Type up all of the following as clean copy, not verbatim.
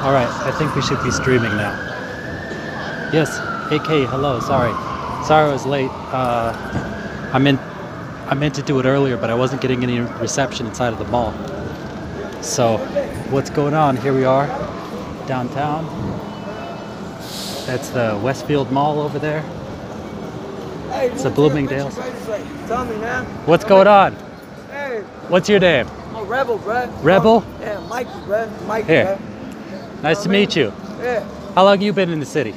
All right, I think we should be streaming now. Yes, AK, hello, sorry I was late. I meant to do it earlier, but I wasn't getting any reception inside of the mall. So, what's going on? Here we are, downtown. That's the Westfield Mall over there. It's a Bloomingdale's. Tell me, man. What's going on? Hey. What's your name? Oh, Rebel, bro. Rebel? Yeah, Mikey, bro. Mikey, Here. bro. Nice to meet you. Yeah. How long you been in the city?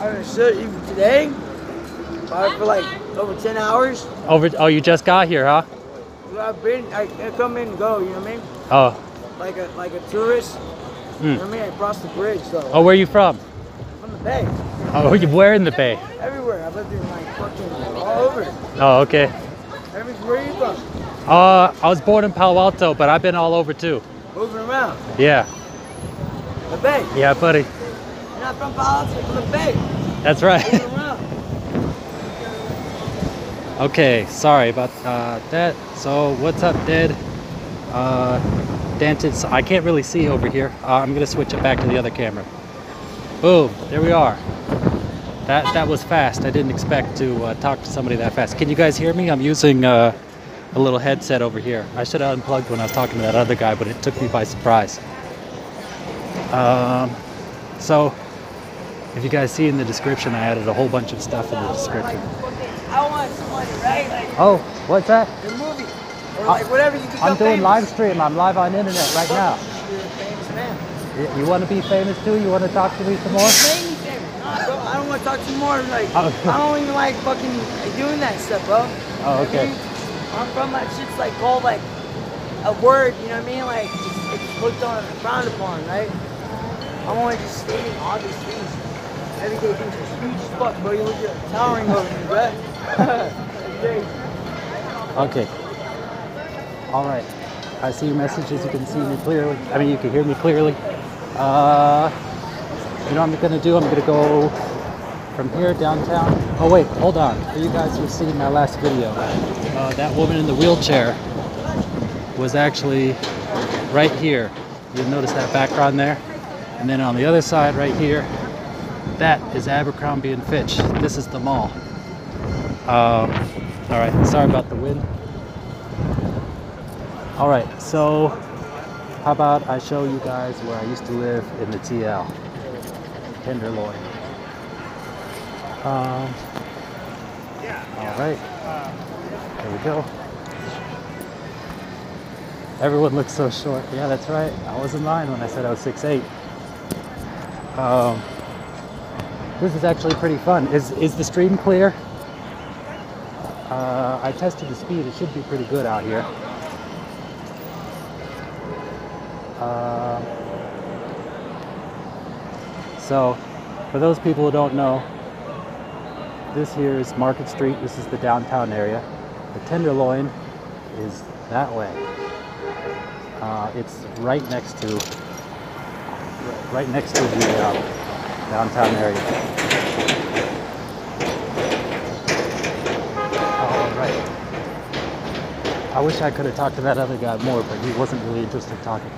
Even today? Probably for like over 10 hours. Oh, you just got here, huh? Well, I come in and go, you know what I mean? Oh. Like a tourist. You know what I mean? I crossed the bridge, so. Oh, where are you from? From the Bay. Oh, where in the Bay? Everywhere. I've lived in like fucking all over. Oh, okay. Where are you from? I was born in Palo Alto, but I've been all over too. Moving around. Yeah. The Bay. Yeah, buddy. You're not from Palo Alto, you're from the Bay. That's right. Moving around. Okay, sorry about that. So, what's up, Dad? Dented. I can't really see over here. I'm gonna switch it back to the other camera. Boom. There we are. That was fast. I didn't expect to talk to somebody that fast. Can you guys hear me? I'm using a little headset over here. I should have unplugged when I was talking to that other guy, but it took me by surprise. So, if you guys see in the description, I added a whole bunch of stuff in the description. I want some money, right? Like, Oh, what's that? your movie. Or like whatever you become I'm doing famous. live stream. I'm live on internet right now. You're a famous man. You want to be famous too? You want to talk to me some more? Make me famous. Nah, bro, I don't want to talk to you more. Like, Oh. I don't even like fucking doing that stuff, bro. Oh, okay. I'm from that shit's like called like a word, you know what I mean? Like it's looked on and frowned upon, right? I'm only just stating obvious things. Everyday things are huge as fuck, bro. You look at towering over me, bro. Okay. All right. I see your messages. You can see me clearly. I mean, you can hear me clearly. You know what I'm gonna do? I'm gonna go from here downtown. Oh wait, hold on. For you guys who've seen my last video, that woman in the wheelchair was actually right here. You'll notice that background there. And then on the other side right here, that is Abercrombie & Fitch. This is the mall. All right, sorry about the wind. All right, so how about I show you guys where I used to live in the TL, Tenderloin. All right, there we go. Everyone looks so short. Yeah, that's right. I wasn't lying when I said I was 6'8". This is actually pretty fun. Is the stream clear? I tested the speed. It should be pretty good out here. So, for those people who don't know, this here is Market Street. This is the downtown area. The Tenderloin is that way. It's right next to the downtown area. All right. I wish I could have talked to that other guy more, but he wasn't really interested in talking.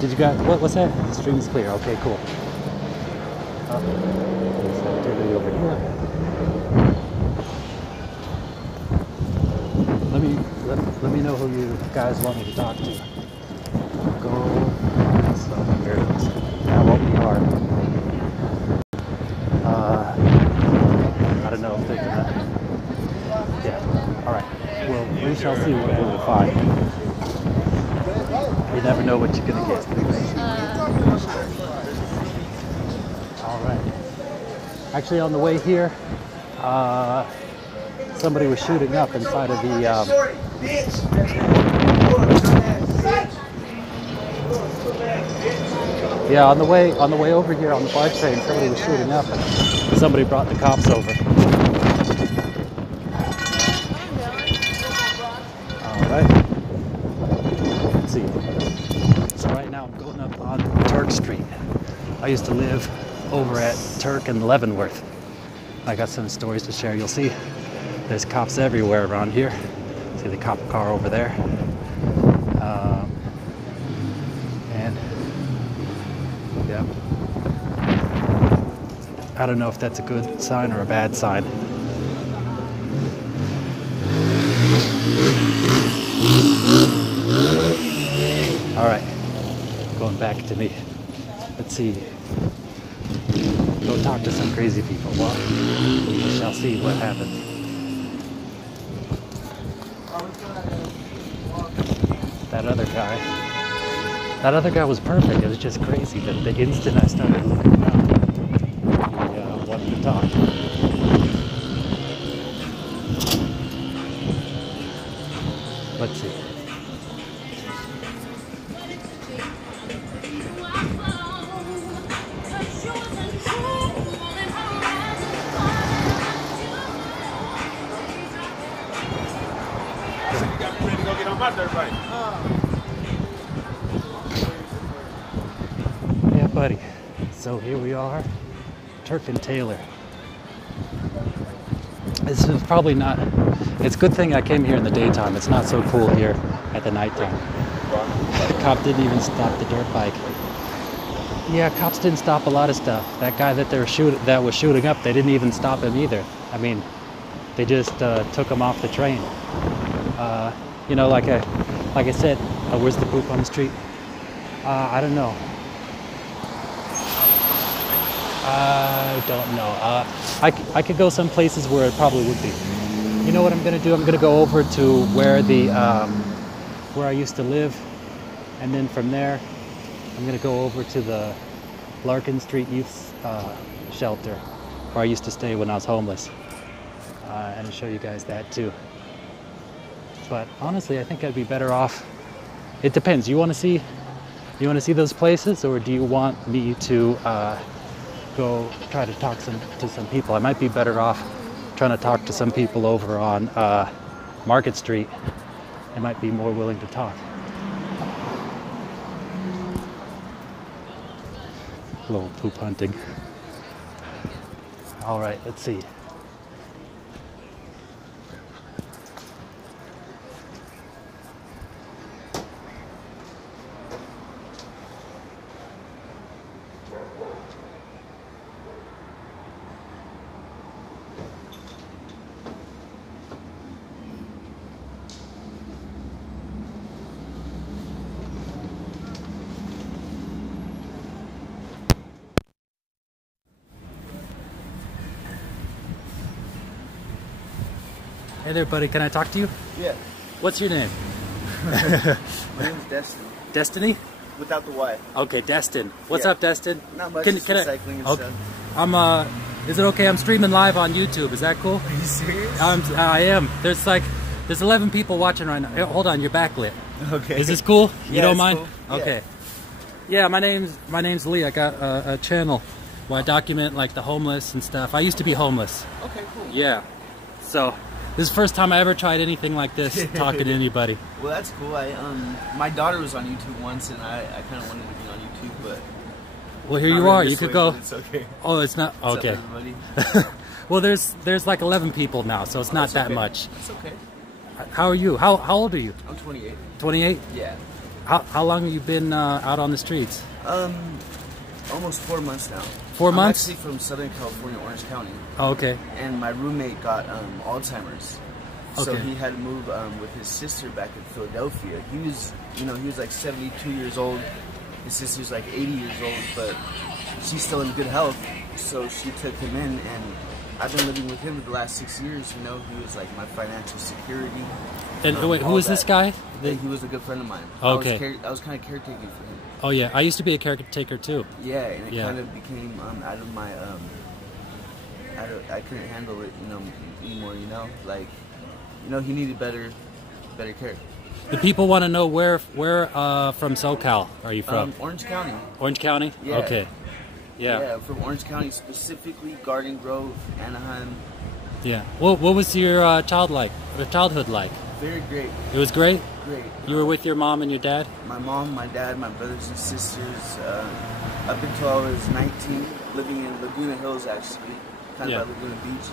Did you guys? What's that? The stream is clear. Okay, cool. There's activity over here. Let me know who you guys want me to talk to. Go. So here it is. That won't be hard. I don't know if they're gonna. Yeah. All right. Well, we shall see what we will find. You never know what you're gonna get. All right. Actually, on the way here, somebody was shooting up inside of the. Yeah, on the way over here on the BART train, somebody was shooting up, and somebody brought the cops over. All right. Let's see. So right now I'm going up on Turk Street. I used to live over at Turk and Leavenworth. I got some stories to share. You'll see there's cops everywhere around here. See the cop car over there. And Yeah. I don't know if that's a good sign or a bad sign. All right, going back to me. Let's see. Go talk to some crazy people. Well, we shall see what happens. That other guy was perfect. It was just crazy that the instant I started looking around, he wanted to talk. Let's see. Yeah, buddy. So here we are, Turk and Taylor. This is probably not. It's a good thing I came here in the daytime. It's not so cool here at the nighttime. The cop didn't even stop the dirt bike. Yeah, cops didn't stop a lot of stuff. That guy that was shooting up, they didn't even stop him either. I mean, they just took him off the train. You know, like I said, where's the poop on the street? I don't know. I don't know. I could go some places where it probably would be. You know what I'm gonna do? I'm gonna go over to where where I used to live, and then from there, I'm gonna go over to the Larkin Street Youth Shelter, where I used to stay when I was homeless, and show you guys that too. But honestly, I think I'd be better off. It depends. You want to see those places, or do you want me to go try to talk to some people? I might be better off trying to talk to some people over on Market Street. They might be more willing to talk. A little poop hunting. All right, let's see. Hey there, buddy. Can I talk to you? Yeah. What's your name? My name's Destiny. Destiny? Without the Y. Okay, Destin. What's Yeah. up, Destin? Not much. Can Recycling and okay. stuff. Is it okay? I'm streaming live on YouTube. Is that cool? Are you serious? I am. There's 11 people watching right now. Hey, hold on, you're backlit. Okay. Is this cool? You Yeah, don't it's mind? cool. Okay. Yeah, my name's Lee. I got a channel where I document like the homeless and stuff. I used to be homeless. Okay, cool. Yeah. So this is the first time I ever tried anything like this, talking to anybody. Well, that's cool. My daughter was on YouTube once, and I kind of wanted to be on YouTube, but Well, here not you really are. this You could way, go. but it's okay. Oh, it's not What's okay. up, everybody? Well, there's like 11 people now, so it's not That's that okay. much. That's okay. How are you? How old are you? I'm 28. 28? Yeah. How long have you been out on the streets? Almost 4 months now. 4 months? I'm actually from Southern California, Orange County, Oh, okay. and my roommate got Alzheimer's. So Okay. he had to move with his sister back in Philadelphia. He was like 72 years old. His sister's like 80 years old, but she's still in good health. So she took him in, and I've been living with him for the last 6 years. You know, he was like my financial security. And wait, who all is this that. guy? He was a good friend of mine. Okay. I was kind of caretaking for him. Oh yeah, I used to be a caretaker too. Yeah, and it Yeah. kind of became out of my I couldn't handle it, anymore. He needed better care. The people want to know where from SoCal are you from? Orange County. Orange County? Yeah. Okay. Yeah. From Orange County, specifically Garden Grove, Anaheim. Yeah. What was your childhood like? Very great. It was great? Great. You were with your mom and your dad? My mom, my dad, my brothers and sisters, up until I was 19, living in Laguna Hills, actually, kind of by Laguna Beach.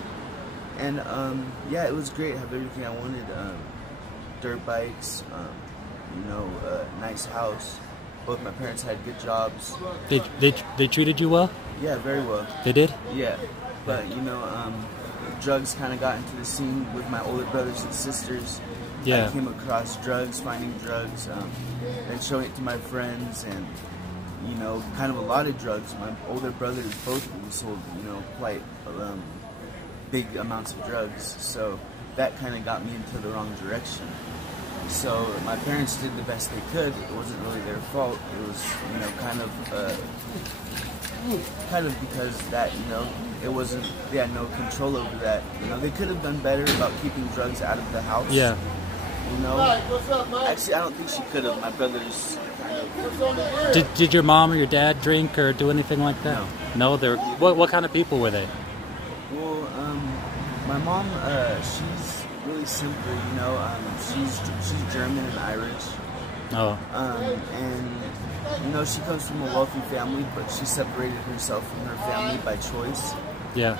And, it was great. I had everything I wanted. Dirt bikes, nice house. both my parents had good jobs. They treated you well? Yeah, very well. They did? Yeah, but you know, drugs kind of got into the scene with my older brothers and sisters. Yeah. I came across drugs, finding drugs, and showing it to my friends, and you know, kind of a lot of drugs. My older brothers, both of them, sold, you know, quite big amounts of drugs. So that kind of got me into the wrong direction. So my parents did the best they could. It wasn't really their fault. It was, you know, kind of because that, you know, it wasn't, they had no control over that. You know, they could have done better about keeping drugs out of the house. Yeah. You know, actually, I don't think she could have. My brothers kind of. Did your mom or your dad drink or do anything like that? No. No. They're what kind of people were they? Well, my mom, she's really simple. You know, she's German and Irish. Oh. And you know, she comes from a wealthy family, but she separated herself from her family by choice. Yeah.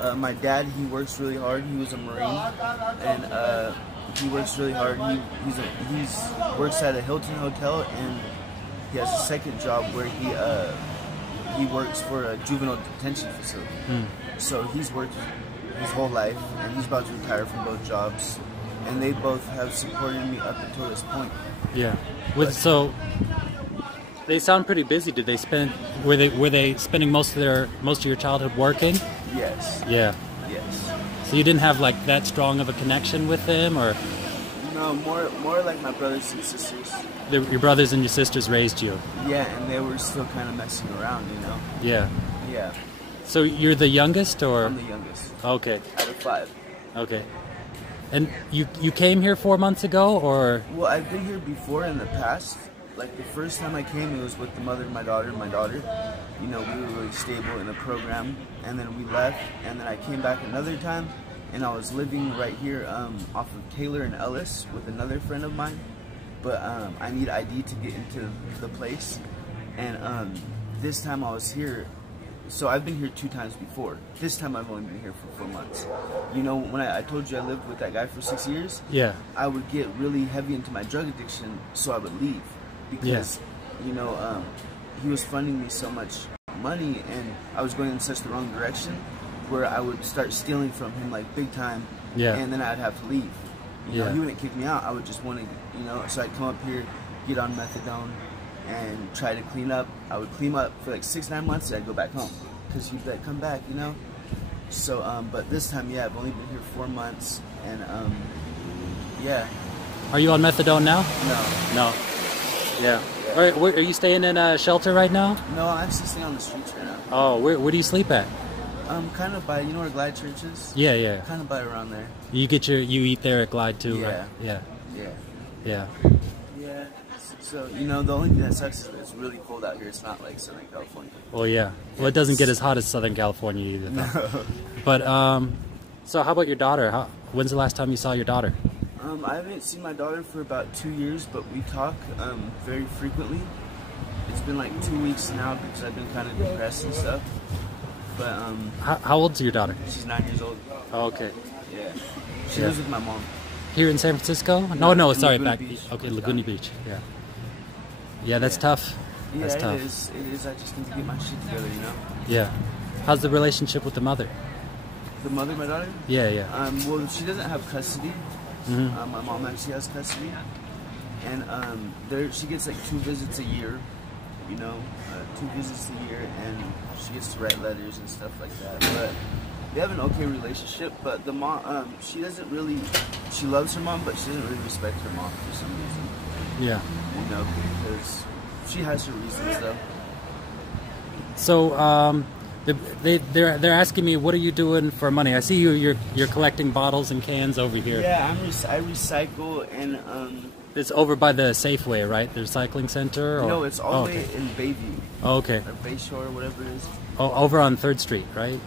And my dad, he works really hard. He was a Marine, and he works really hard. He works at a Hilton hotel, and he has a second job where he works for a juvenile detention facility. So he's worked his whole life, and he's about to retire from both jobs. And they both have supported me up until this point. Yeah. So they sound pretty busy. Did they spend? Were they spending most of your childhood working? Yes. Yeah. Yes. So you didn't have like that strong of a connection with them, or? No, more like my brothers and sisters. Your brothers and your sisters raised you. Yeah, and they were still kind of messing around, you know. Yeah. Yeah. So you're the youngest, or? I'm the youngest. Okay. Out of 5. Okay. And you came here 4 months ago, or? Well, I've been here before in the past. Like the first time I came, it was with the mother of my daughter. My daughter, you know, we were really stable in a program, and then we left, and then I came back another time, and I was living right here off of Taylor and Ellis with another friend of mine. But I need ID to get into the place, and this time I was here. So I've been here 2 times before. This time I've only been here for 4 months. You know, when I told you I lived with that guy for 6 years, yeah, I would get really heavy into my drug addiction, so I would leave because, you know, he was funding me so much money, and I was going in such the wrong direction, where I would start stealing from him like big time, and then I'd have to leave. You know, he wouldn't kick me out. I would just want to, you know, so I'd come up here, get on methadone, and try to clean up. I would clean up for like 6-9 months, and I'd go back home because he'd be like, come back, you know. So but this time, yeah, I've only been here 4 months, and yeah. Are you on methadone now? No. Yeah. All right, are you staying in a shelter right now? No, I'm actually staying on the streets right now. Oh, where do you sleep at? Kind of by, you know where Glide Church is? Yeah. Kind of by around there. You eat there at Glide too, right? Yeah. Yeah. So, you know, the only thing that sucks is that it's really cold out here. It's not like Southern California. Well, yeah. Well, it doesn't get as hot as Southern California either, though. No. But, so how about your daughter? When's the last time you saw your daughter? I haven't seen my daughter for about 2 years, but we talk very frequently. It's been like 2 weeks now because I've been kind of depressed and stuff. But how old's your daughter? She's 9 years old. Oh, okay. Yeah. She lives with my mom. Here in San Francisco? No, sorry, Laguna back. Beach. Okay, Laguna Beach. Yeah. Yeah, that's tough. Yeah, that's tough. It is. I just need to get my shit together, you know. Yeah. How's the relationship with the mother? The mother of my daughter? Yeah. Well, she doesn't have custody. My mom actually has custody, and she gets like 2 visits a year, you know, 2 visits a year, and she gets to write letters and stuff like that. But they have an okay relationship. But the mom, she loves her mom, but she doesn't really respect her mom for some reason. Yeah. You know, because she has her reasons though. So they're asking me, what are you doing for money? I see you're collecting bottles and cans over here. Yeah, I recycle, and it's over by the Safeway, right? The recycling center? Or? No, it's all the way in Bayview. Oh, okay. Or Bayshore, whatever it is. Oh, over on 3rd Street, right?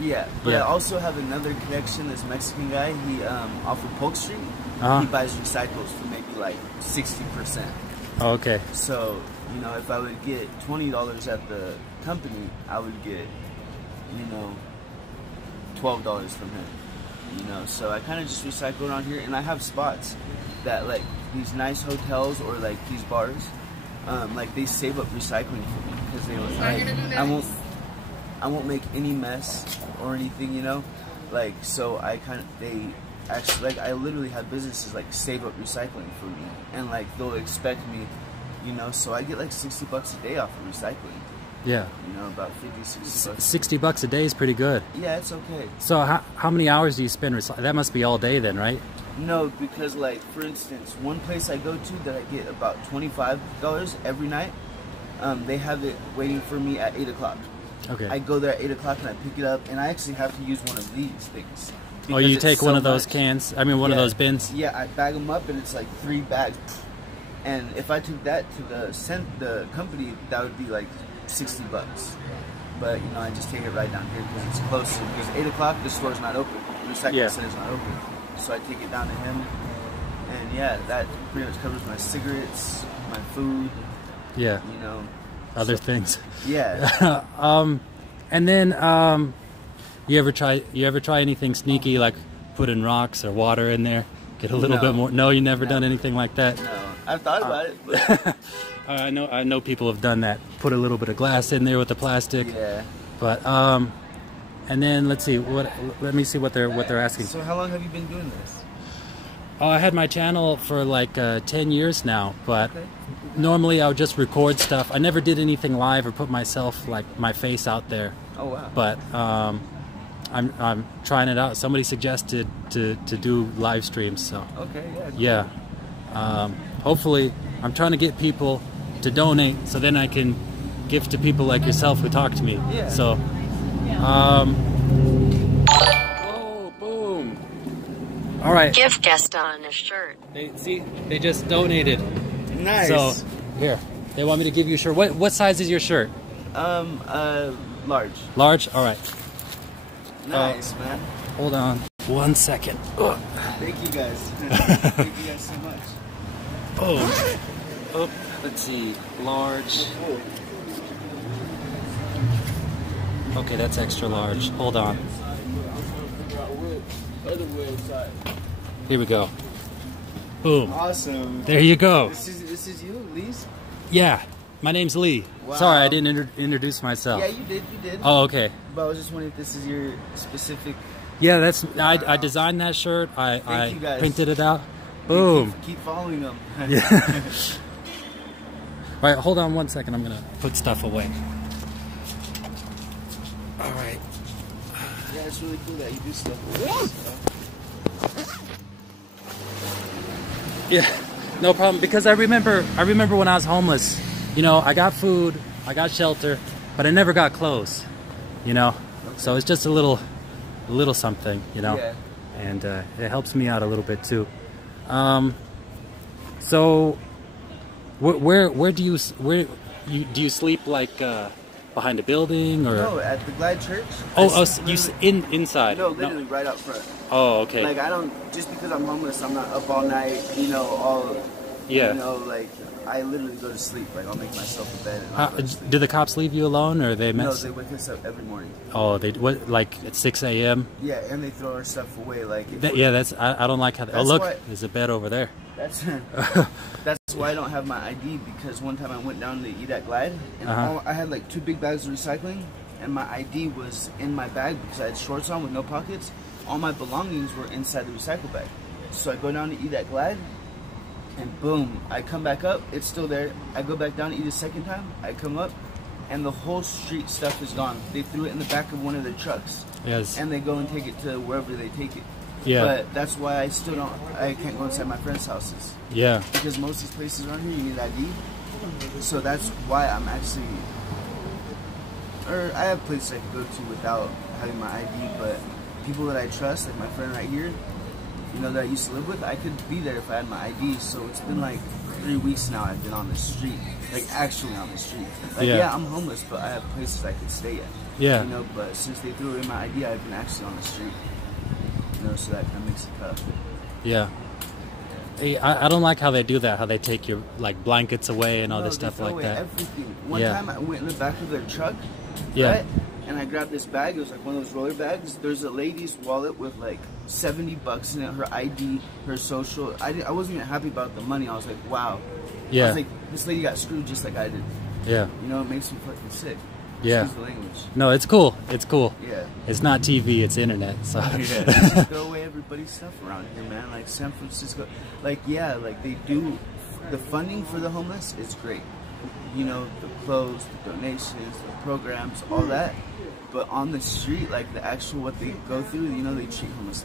Yeah, but I also have another connection. This Mexican guy, he off of Polk Street, he buys recycles for maybe like 60%. Oh, okay. So, you know, if I would get $20 at the company, I would get, you know, $12 from him. You know, so I kind of just recycle around here, and I have spots that, like, these nice hotels or like these bars, like they save up recycling for me because they like I won't make any mess or anything, you know, like so they actually like I literally have businesses like save up recycling for me, and like they'll expect me, you know, so I get like $60 a day off of recycling. Yeah. You know, about 50, 60 bucks. $60 a day is pretty good. Yeah, it's okay. So how many hours do you spend recycling? That must be all day then, right? No, because like for instance, one place I go to that I get about $25 every night, they have it waiting for me at 8 o'clock. Okay. I go there at 8 o'clock and I pick it up, and I actually have to use one of these things. Oh, you take one of those cans? I mean, one of those bins? Yeah, I bag them up, and it's like 3 bags. And if I took that to the company, that would be like $60. But you know, I just take it right down here because it's closer. Because 8 o'clock, the store's not open. The recycling center's not open. So I take it down to him, and yeah, that pretty much covers my cigarettes, my food. Yeah. You know, other things. Yeah. And then you ever try anything sneaky, like putting rocks or water in there, get a little bit more? No, you never done anything like that. No, I've thought about it. But I know people have done that. Put a little bit of glass in there with the plastic. Yeah. But and then let's see let me see what they're asking. So how long have you been doing this? Oh, I had my channel for like 10 years now, but normally I would just record stuff. I never did anything live or put myself, like my face out there. Oh wow. But I'm trying it out. Somebody suggested to do live streams, so okay, yeah. Cool. Yeah. Hopefully, I'm trying to get people to donate, so then I can give to people like yourself who talk to me. Yeah. So, oh, boom! All right. Give Gaston a shirt. They just donated. Nice. So here, they want me to give you a shirt. What size is your shirt? Large. Large. All right. Nice, man. Hold on 1 second. Ugh. Thank you guys. Thank you guys so much. Oh, let's see, large. Okay, that's extra large. Hold on. Here we go. Boom. Awesome. There you go. This is you, Lee's? Yeah, my name's Lee. Wow. Sorry, I didn't introduce myself. Yeah, you did. Oh, okay. But I was just wondering if this is your specific... Yeah, that's I designed that shirt. I you guys. printed it out. Boom. Keep following them. Yeah. All right, hold on 1 second. I'm gonna put stuff away. All right. Yeah, it's really cool that you do stuff with this, Yeah, no problem. Because I remember when I was homeless. You know, I got food, I got shelter, but I never got clothes. You know, so it's just a little something. You know, Yeah. And it helps me out a little bit too. So, where do you sleep, like behind a building or? No, at the Glad Church. Inside? No, literally right out front. Oh, okay. Like I don't, just because I'm homeless, I'm not up all night. You know, Yeah. You know, like I literally go to sleep. Like I'll make myself a bed. And I'll go to sleep. Do the cops leave you alone, or they No, they wake us up every morning. Oh, like at 6 a.m. Yeah, and they throw our stuff away. Like I don't like how. Oh, look, there's a bed over there. That's why I don't have my ID, because one time I went down to eat at Glad, and I had like 2 big bags of recycling, and my ID was in my bag because I had shorts on with no pockets. All my belongings were inside the recycle bag. So I go down to eat at Glad, and boom, I come back up, it's still there. I go back down to eat a second time, I come up, and the whole street stuff is gone. They threw it in the back of one of their trucks. Yes. And they go and take it to wherever they take it. Yeah. But that's why I can't go inside my friends' houses. Yeah. Because most of these places around here, you need ID. So that's why I'm actually, I have places I can go to without having my ID, but people that I trust, like my friend right here, you know, that I used to live with, I could be there if I had my ID. So it's been like 3 weeks now I've been on the street, like actually on the street. Like, yeah, I'm homeless, but I have places I could stay at. Yeah. You know, but since they threw in my ID, I've been actually on the street. You know, so that kind of makes it tough. Yeah. Hey, I don't like how they do that, how they take your like blankets away and all this stuff like that. Everything. One time I went in the back of their truck, yeah, right? and I grabbed this bag. It was like one of those roller bags. There's a lady's wallet with like $70 in it, her ID, her social. I wasn't even happy about the money. I was like, wow. Yeah. I was like, this lady got screwed just like I did. Yeah. You know, it makes me fucking sick. Yeah. Excuse the language. No, it's cool. It's cool. Yeah. It's not TV, it's internet. So Yeah. Just throw away everybody's stuff around here, man. Like San Francisco, like yeah, like they do. The funding for the homeless is great. You know, the clothes, the donations, the programs, all that. But on the street, like the actual what they go through, you know, they treat homeless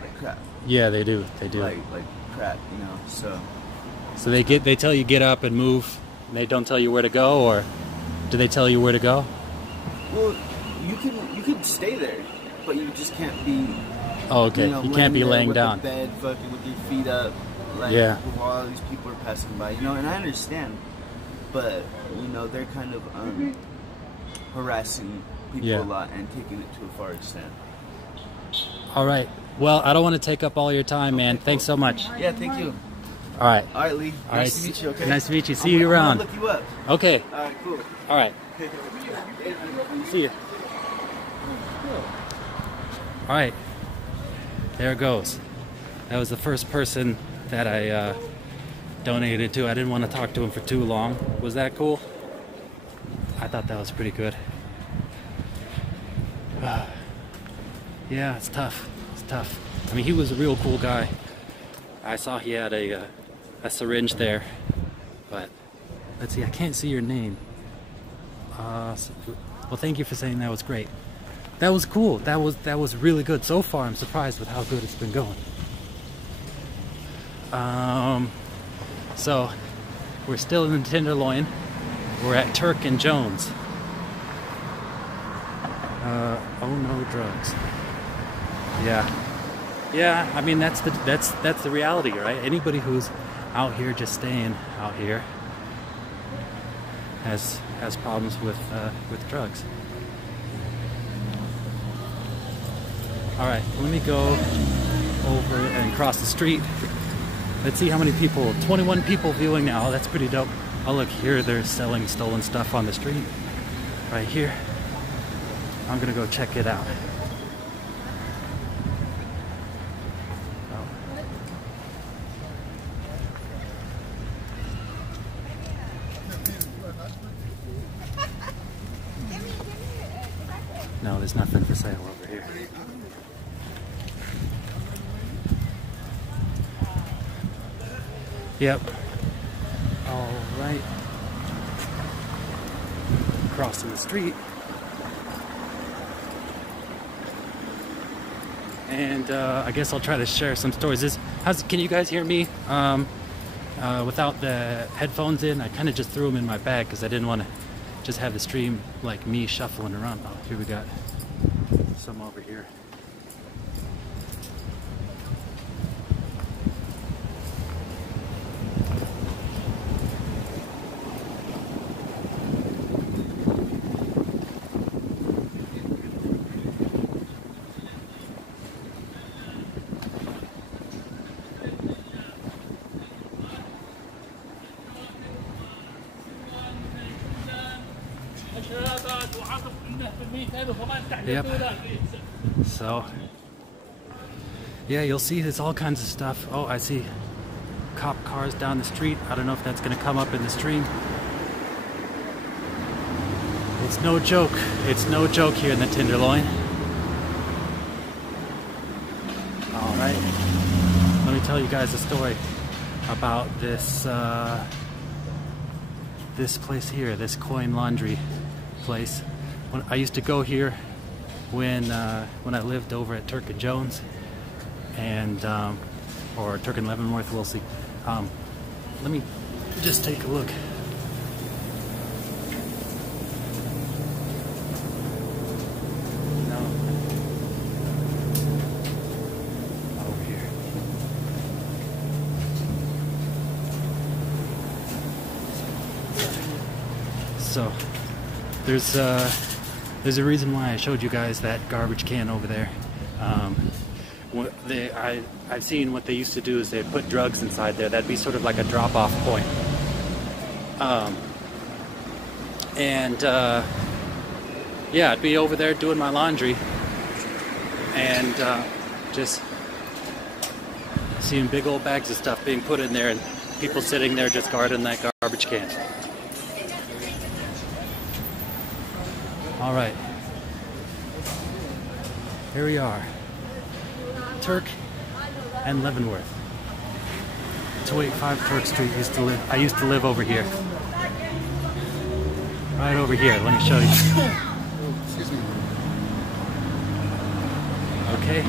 like crap. Yeah, they do. They do. Like crap, you know. So they tell you get up and move. And they don't tell you where to go, or do they tell you where to go? Well, you can stay there, but you just can't be. Oh, okay. You know, you can't be laying with down. The bed, fucking with your feet up, like yeah. while all these people are passing by. You know, and I understand, but you know they're kind of harassing people a lot and taking it to a far extent. All right. Well, I don't want to take up all your time, man. Thanks so much. Yeah, thank you. All right. All right, Lee. Nice to meet you. Okay. Nice to meet you. See you around. I'm gonna look you up. Okay. All right. Cool. All right. See you. All right. There it goes. That was the first person that I donated to. I didn't want to talk to him for too long. Was that cool? I thought that was pretty good. Yeah, it's tough. It's tough. I mean, he was a real cool guy. I saw he had a syringe there, but let's see. I can't see your name. Well, thank you for saying that was great. That was cool. That was really good. So far, I'm surprised with how good it's been going. So we're still in the Tenderloin. We're at Turk and Jones. Oh no, drugs. Yeah. I mean that's the reality, right? Anybody who's out here just staying out here has problems with drugs. All right, let me go over and cross the street. Let's see how many people. 21 people viewing now. That's pretty dope. Oh look, here they're selling stolen stuff on the street. Right here. I'm gonna go check it out. No, there's nothing for sale over here. Yep. All right. Crossing the street. And I guess I'll try to share some stories. Can you guys hear me without the headphones in? I kind of just threw them in my bag because I didn't want to just have the stream like me shuffling around. Oh, here we got some over here. Yep. So, yeah, you'll see there's all kinds of stuff. Oh, I see cop cars down the street. I don't know if that's going to come up in the stream. It's no joke. It's no joke here in the Tenderloin. All right. Let me tell you guys a story about this this place here, this coin laundry place. When I used to go here when I lived over at Turk and Jones, and or Turk and Leavenworth, we'll see. Let me just take a look. No. Over here. So there's a reason why I showed you guys that garbage can over there. I've seen what they used to do is they'd put drugs inside there. That'd be sort of like a drop-off point. Yeah, I'd be over there doing my laundry and just seeing big old bags of stuff being put in there and people sitting there just guarding that garbage can. All right, here we are, Turk and Leavenworth. 285 Turk Street. I used to live over here. Right over here. Let me show you. Excuse me. Okay.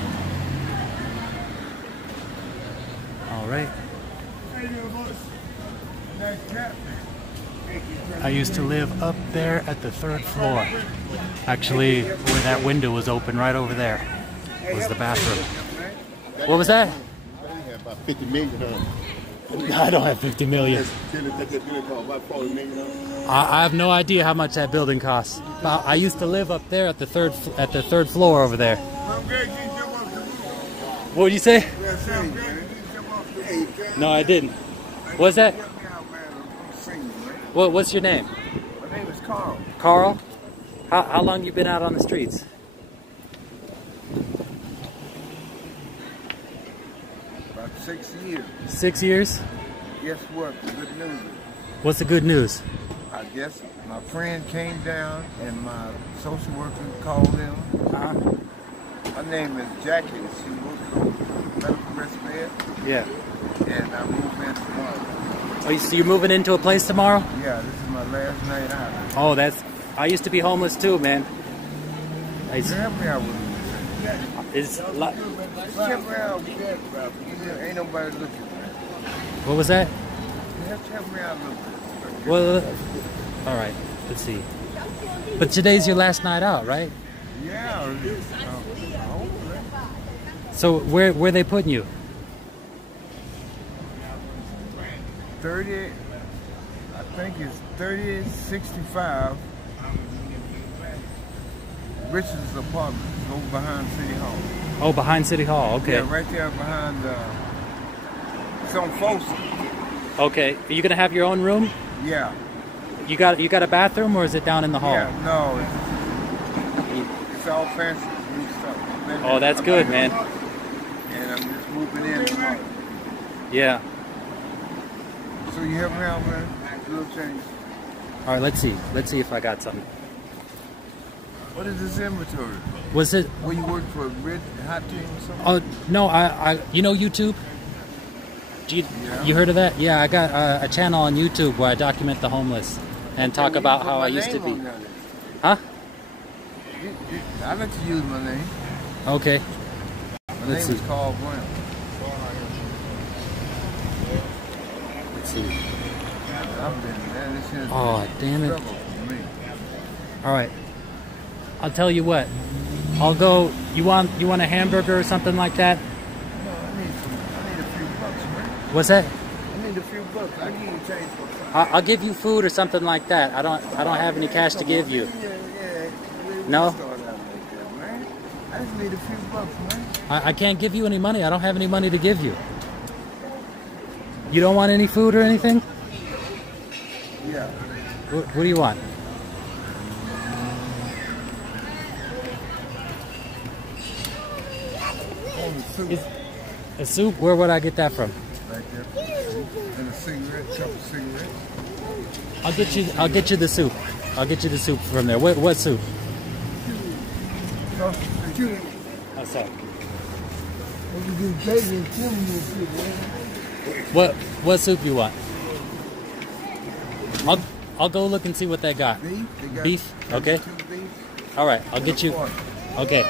All right. I used to live up there at the 3rd floor. Actually, where that window was open, right over there, was the bathroom. What was that? I have about 50 million on it. I don't have 50 million. I have no idea how much that building costs. I used to live up there at the third floor over there. What did you say? No, I didn't. What's that? What's your name? My name is Carl. Carl? How long you been out on the streets? About 6 years. 6 years? Guess what? The good news is, What's the good news? I guess my friend came down and my social worker called him. My name is Jackie. She works on medical risk bed. Yeah. And I move in tomorrow. Oh, so you're moving into a place tomorrow? Yeah, this is my last night out. Oh, I used to be homeless too, man. Help me out with this. Help me out with that, bro. Ain't nobody looking, man. What was that? Help me out a little bit. Well, all right. Let's see. But today's your last night out, right? Yeah. So where they putting you? 30, I think it's 3065 Richard's apartment, over behind City Hall. Oh, behind City Hall. Okay. Yeah, right there behind some folks. Okay. Are you gonna have your own room? Yeah. You got a bathroom, or is it down in the hall? Yeah, no, it's all fancy new stuff. Oh, that's good, man. And I'm just moving in tomorrow. Yeah. So you help me out, man? A little change. All right. Let's see. Let's see if I got something. What is this inventory? Was it? Where you work for Red Hot Team or something? Oh no, I you know YouTube? You heard of that? Yeah, I got a channel on YouTube where I document the homeless and talk about how I used to be. Huh? I let you use my name. Okay. My name is Carl Brown. Let's see. I've been, man, this is Oh, damn it. trouble for me. All right. I'll tell you what. I'll go. You want a hamburger or something like that? No, I need a few bucks, man. What's that? I need a few bucks. I give you change for something. I'll give you food or something like that. I don't have any cash to give you. Yeah. No? Start out like that, man. I just need a few bucks, man. I can't give you any money. I don't have any money to give you. You don't want any food or anything? Yeah. What do you want? A soup? Where would I get that from? Right there. And a cigarette, couple cigarettes. I'll get you the soup. I'll get you the soup from there. What soup? Oh, sorry. What soup you want? I'll go look and see what they got. Beef? They got Beef? Okay. beef. All right. I'll get you. Okay.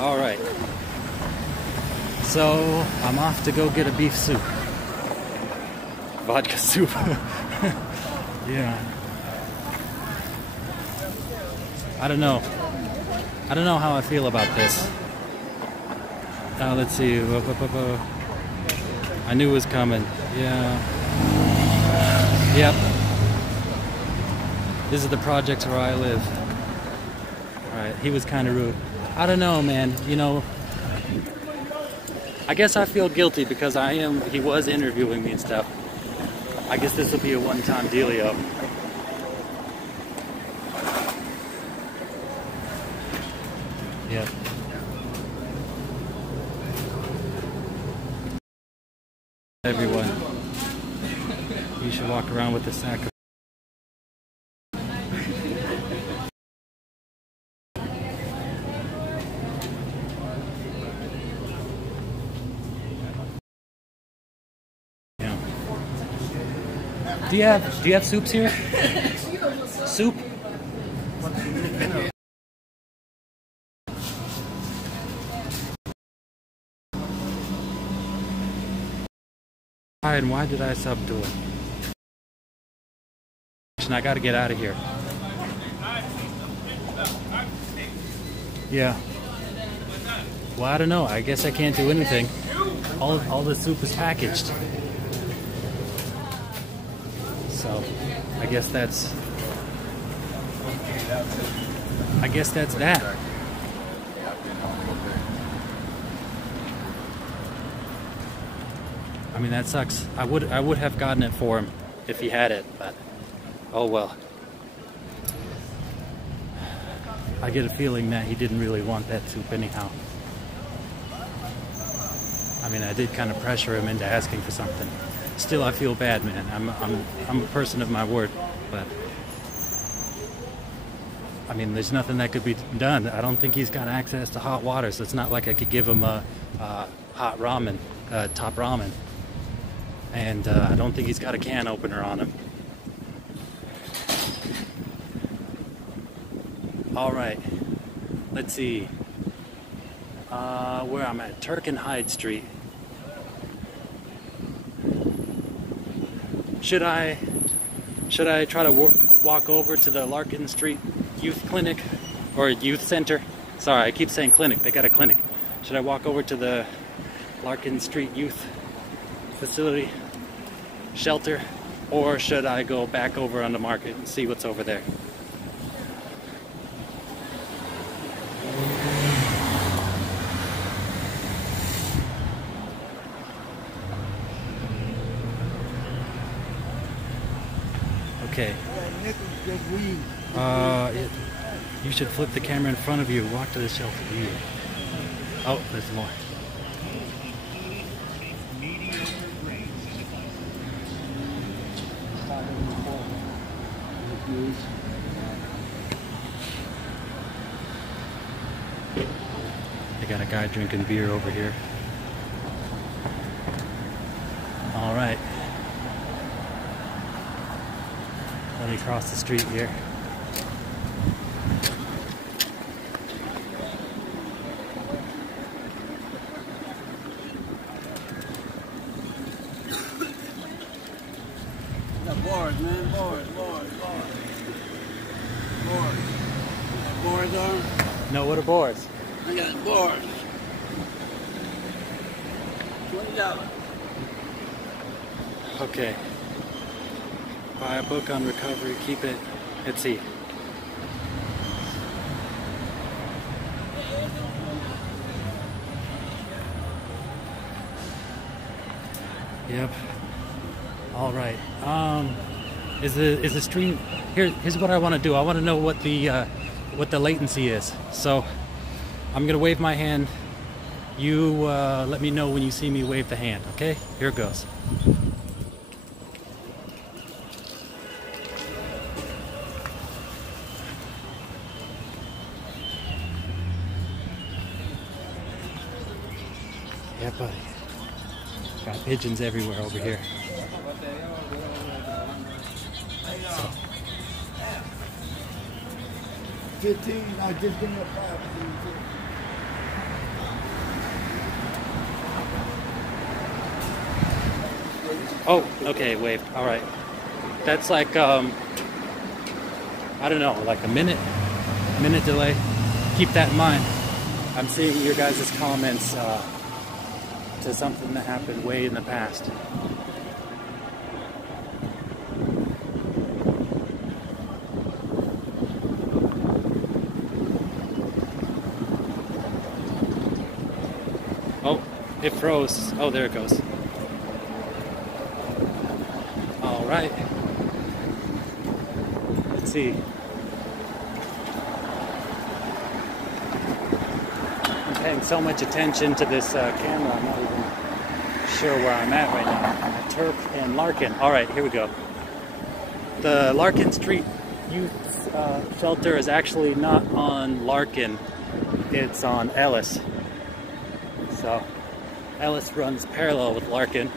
All right. So I'm off to go get a beef soup. Vodka soup. Yeah. I don't know how I feel about this. Let's see. I knew it was coming. Yeah. Yep. This is the projects where I live. Alright, he was kind of rude. I don't know, man. You know, I guess I feel guilty because he was interviewing me and stuff. I guess this will be a one-time dealio. Yep. Everyone, you should walk around with a sack of Do you have soups here? Soup? And why did I sub to it? I gotta get out of here. Yeah. Well, I don't know. I guess I can't do anything. All the soup is packaged. So, I guess that's that. I mean, that sucks. I would have gotten it for him if he had it, but oh well. I get a feeling that he didn't really want that soup anyhow. I mean, I did kind of pressure him into asking for something. Still, I feel bad, man. I'm a person of my word, but I mean, there's nothing that could be done. I don't think he's got access to hot water, so it's not like I could give him a hot ramen, top ramen, and I don't think he's got a can opener on him. All right, let's see where I'm at. Turk and Hyde Street. Should I try to walk over to the Larkin Street Youth Clinic or Youth Center? Sorry, I keep saying clinic. They got a clinic. Should I walk over to the Larkin Street Youth Facility Shelter, or should I go back over on the market and see what's over there? Okay. You should flip the camera in front of you. Walk to the shelter. Oh, there's more. They got a guy drinking beer over here. All right. Let me cross the street here. Got bars, man. Bars. Bars are? No, what are boards? I got bars. $20. Okay. Buy a book on recovery, keep it. Let's see. Yep. All right. Is the stream here? Here's what I want to do. I want to know what the latency is. So I'm gonna wave my hand. You let me know when you see me wave the hand. Okay? Here it goes. Yeah, buddy. Got pigeons everywhere over here. So. 15. I just give me a 5. Oh, okay, waved. All right. That's like I don't know, like a minute delay. Keep that in mind. I'm seeing your guys' comments to something that happened way in the past. Oh, it froze. Oh, there it goes. All right. right. Let's see. I'm paying so much attention to this camera, I'm not even sure where I'm at right now. I'm at Turk and Larkin. All right, here we go. The Larkin Street Youth Shelter is actually not on Larkin. It's on Ellis. So Ellis runs parallel with Larkin,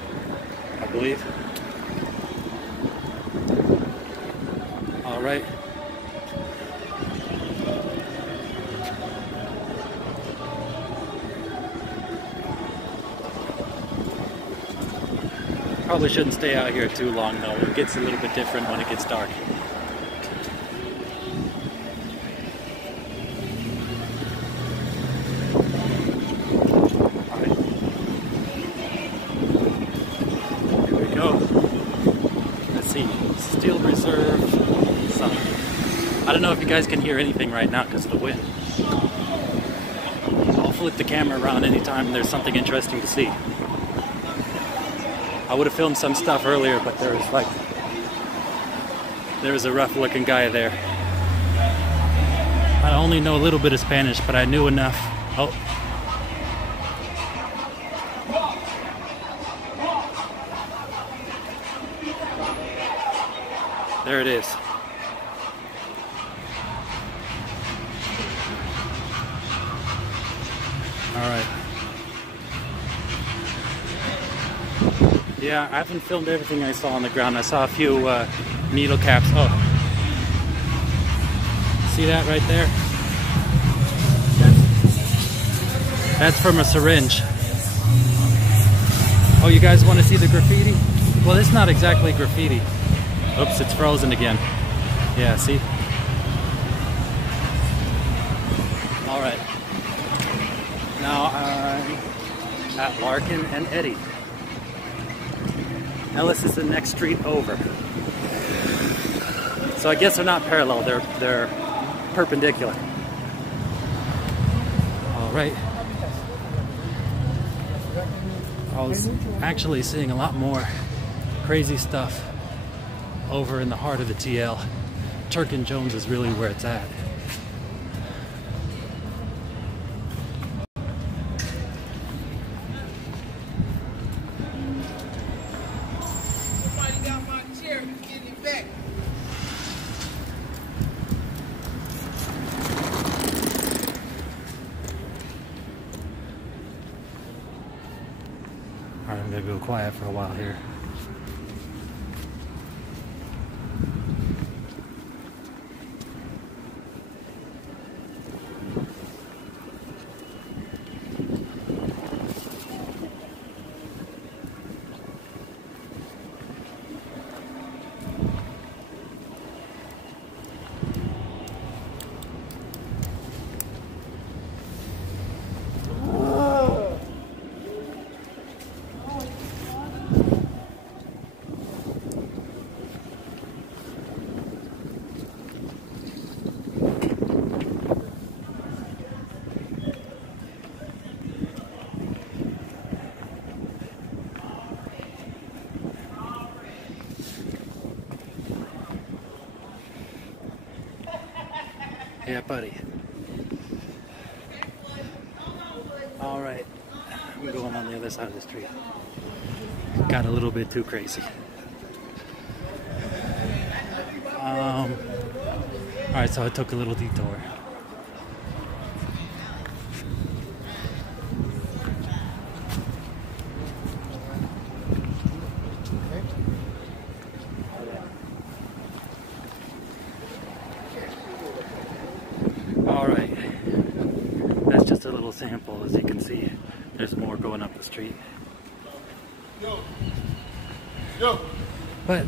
I believe. All right. Probably shouldn't stay out here too long though. It gets a little bit different when it gets dark. Alright. Here we go. Let's see. Steel Reserve Sun. I don't know if you guys can hear anything right now because of the wind. I'll flip the camera around anytime there's something interesting to see. I would have filmed some stuff earlier, but there was a rough looking guy there. I only know a little bit of Spanish, but I knew enough. Oh. There it is. All right. Yeah, I haven't filmed everything I saw on the ground. I saw a few needle caps. Oh, see that right there? That's from a syringe. Oh, you guys want to see the graffiti? Well, it's not exactly graffiti. Oops, it's frozen again. Yeah, see? All right. Now I'm at Larkin and Eddie. Ellis is the next street over. So I guess they're not parallel, they're perpendicular. All right. I was actually seeing a lot more crazy stuff over in the heart of the TL. Turk and Jones is really where it's at. Alright, I'm gonna go quiet for a while here. Yeah, buddy. All right, I'm going on the other side of the street. Got a little bit too crazy. All right, so I took a little detour. A little sample. As you can see, there's more going up the street. But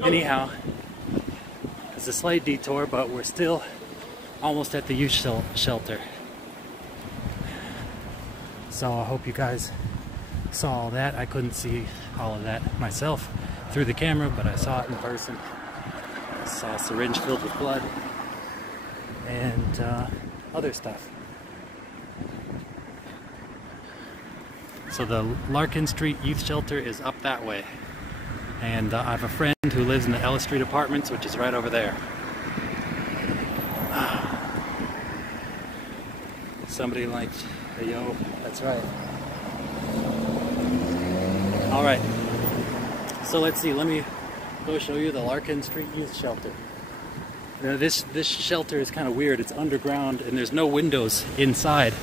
anyhow, it's a slight detour, but we're still almost at the youth shelter. So I hope you guys saw all that. I couldn't see all of that myself through the camera, but I saw it in person. I saw a syringe filled with blood and other stuff. So the Larkin Street Youth Shelter is up that way. And I have a friend who lives in the Ellis Street Apartments, which is right over there. Somebody liked, hey, yo, that's right. All right, so let's see, let me go show you the Larkin Street Youth Shelter. Now this shelter is kind of weird. It's underground and there's no windows inside.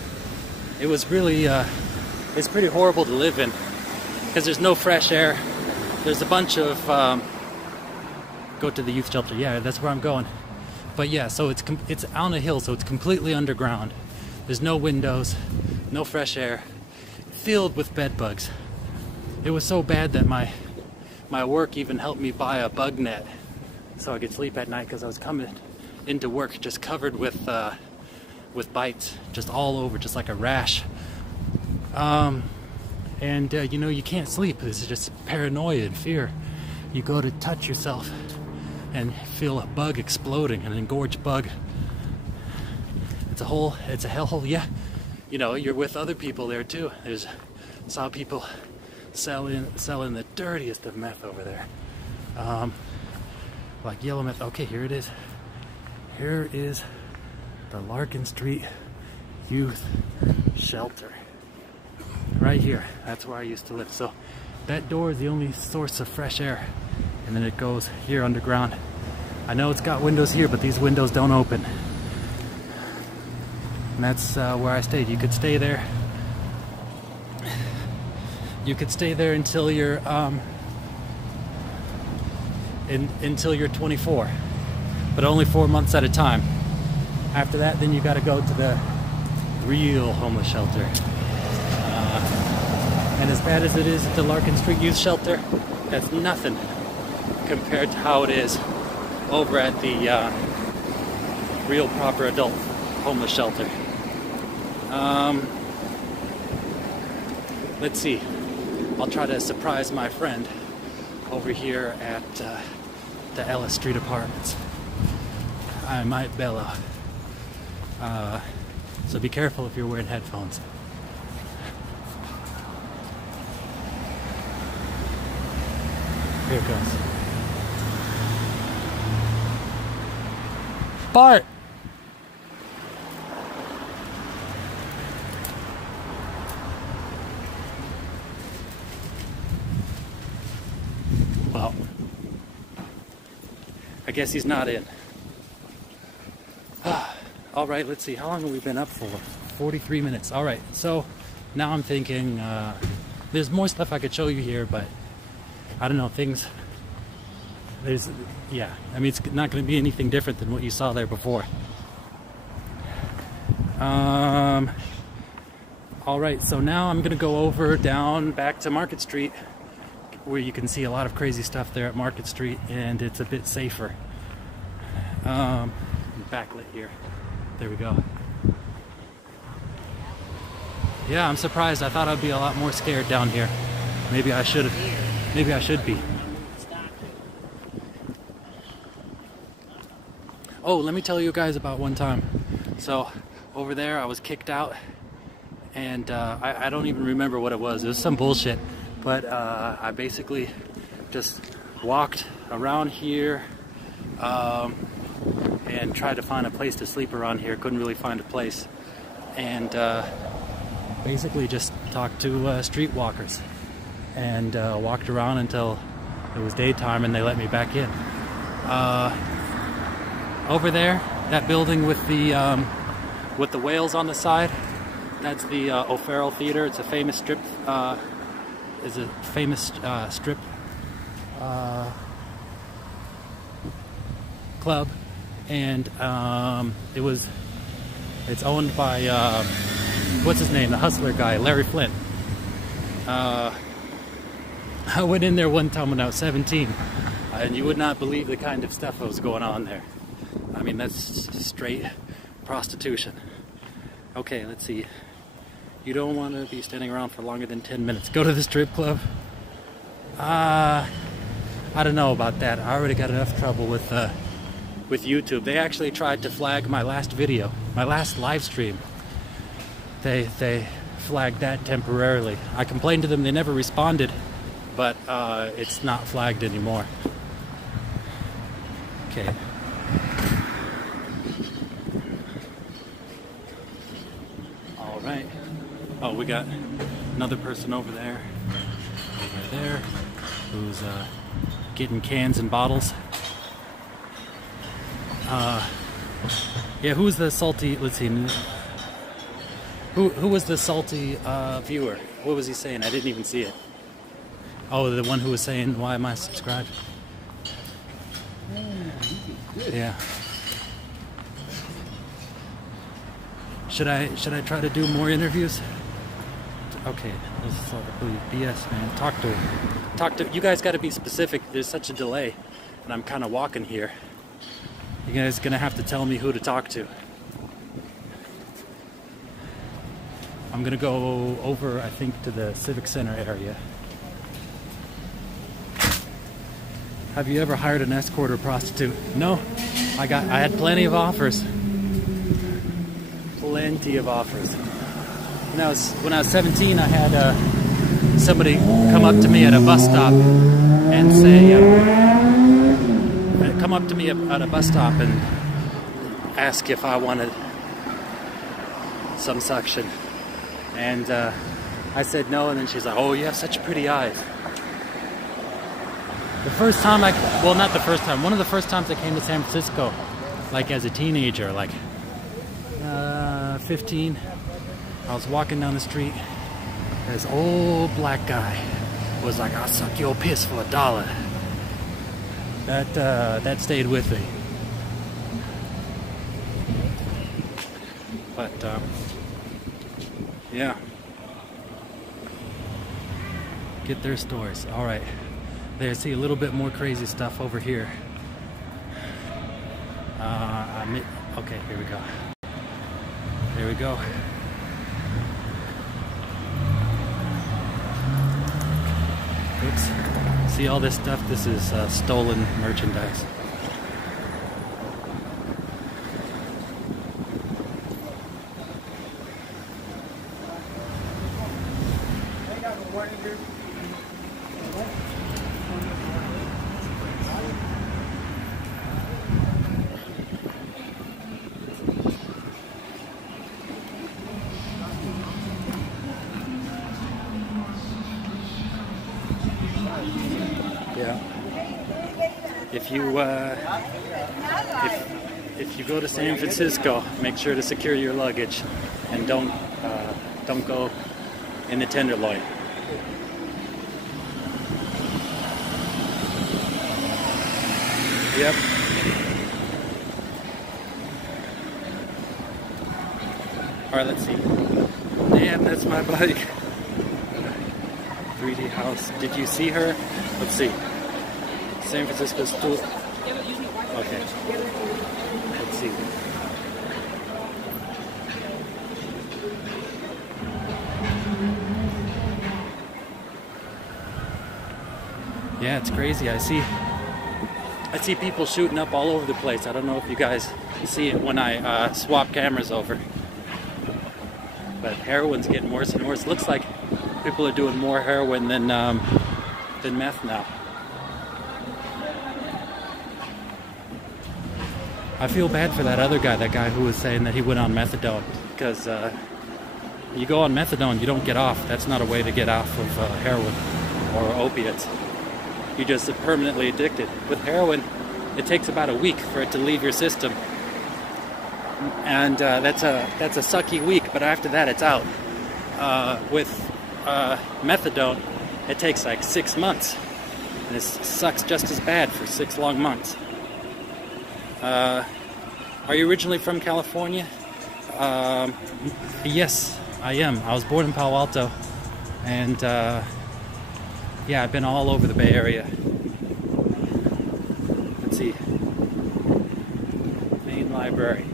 It was really, it's pretty horrible to live in because there's no fresh air. There's a bunch of, go to the youth shelter, yeah, that's where I'm going. But yeah, so it's on a hill, so it's completely underground. There's no windows, no fresh air, filled with bed bugs. It was so bad that my work even helped me buy a bug net so I could sleep at night, because I was coming into work just covered with bites, just all over, just like a rash. You know, you can't sleep. This is just paranoia and fear. You go to touch yourself and feel a bug exploding, an engorged bug. It's a hellhole, yeah. You know, you're with other people there too. Saw people selling the dirtiest of meth over there. Like yellow meth. Okay, here it is. Here is the Larkin Street Youth Shelter. Right here. That's where I used to live. So that door is the only source of fresh air. And then it goes here underground. I know it's got windows here, but these windows don't open. And that's where I stayed. You could stay there. You could stay there until you're until you're 24, but only 4 months at a time. After that, then you got to go to the real homeless shelter. And as bad as it is at the Larkin Street Youth Shelter, that's nothing compared to how it is over at the real proper adult homeless shelter. Let's see. I'll try to surprise my friend over here at the Ellis Street Apartments. I might bellow. So be careful if you're wearing headphones. Here it goes. Bart! Well, I guess he's not in. All right, let's see. How long have we been up for? 43 minutes. All right, so now I'm thinking there's more stuff I could show you here, but I don't know, yeah, I mean, it's not going to be anything different than what you saw there before. All right, so now I'm going to go over down back to Market Street, where you can see a lot of crazy stuff there at Market Street, and it's a bit safer. Backlit here. There we go. Yeah, I'm surprised. I thought I'd be a lot more scared down here. Maybe I should have. Maybe I should be. Oh, let me tell you guys about one time. So over there I was kicked out, and I don't even remember what it was. It was some bullshit. But I basically just walked around here and tried to find a place to sleep around here. Couldn't really find a place. And basically just talked to streetwalkers and walked around until it was daytime and they let me back in. Over there, that building with the whales on the side, that's the O'Farrell Theater. It's a famous strip club, and it's owned by what's his name, the hustler guy, Larry Flint. I went in there one time when I was 17, and you would not believe the kind of stuff that was going on there. I mean, that's straight prostitution. Okay, let's see. You don't want to be standing around for longer than 10 minutes. Go to the strip club. I don't know about that. I already got enough trouble with YouTube. They actually tried to flag my last video, my last live stream. They flagged that temporarily. I complained to them. They never responded. but it's not flagged anymore. Okay. All right. Oh, we got another person over there, who's getting cans and bottles. Yeah, who's the salty? Let's see. Who was the salty viewer? What was he saying? I didn't even see it. Oh, the one who was saying, "Why am I subscribed?" Yeah. Should I try to do more interviews? Okay, this is all the BS, man. Talk to. You guys got to be specific. There's such a delay, and I'm kind of walking here. You guys gonna have to tell me who to talk to. I'm gonna go over, I think, to the Civic Center area. Have you ever hired an escort or prostitute? No. I had plenty of offers. Plenty of offers. When I was 17, I had somebody come up to me at a bus stop and say, come up to me at a bus stop and ask if I wanted some suction. And I said no, and then she's like, "Oh, you have such pretty eyes." The first time well, not the first time, one of the first times I came to San Francisco, like as a teenager, like 15, I was walking down the street. This old black guy was like, "I'll suck your piss for $1. That stayed with me. But yeah, get their stories. All right, there. See a little bit more crazy stuff over here. Okay, here we go. There we go. Oops. See all this stuff? This is stolen merchandise. Yeah. If you go to San Francisco, make sure to secure your luggage and don't go in the Tenderloin. Yep. All right, let's see. Damn, that's my bike. 3D house. Did you see her? Let's see. San Francisco stool. Okay. Let's see. Yeah, it's crazy. I see people shooting up all over the place. I don't know if you guys see it when I swap cameras over. But heroin's getting worse and worse. Looks like people are doing more heroin than meth now. I feel bad for that other guy, that guy who was saying that he went on methadone, because you go on methadone, you don't get off. That's not a way to get off of heroin or opiates. You just are permanently addicted. With heroin, it takes about a week for it to leave your system, and that's a sucky week. But after that, it's out. With methadone, it takes like 6 months, and it sucks just as bad for 6 long months. Are you originally from California? Yes, I am. I was born in Palo Alto, and yeah, I've been all over the Bay Area. Let's see. Main library.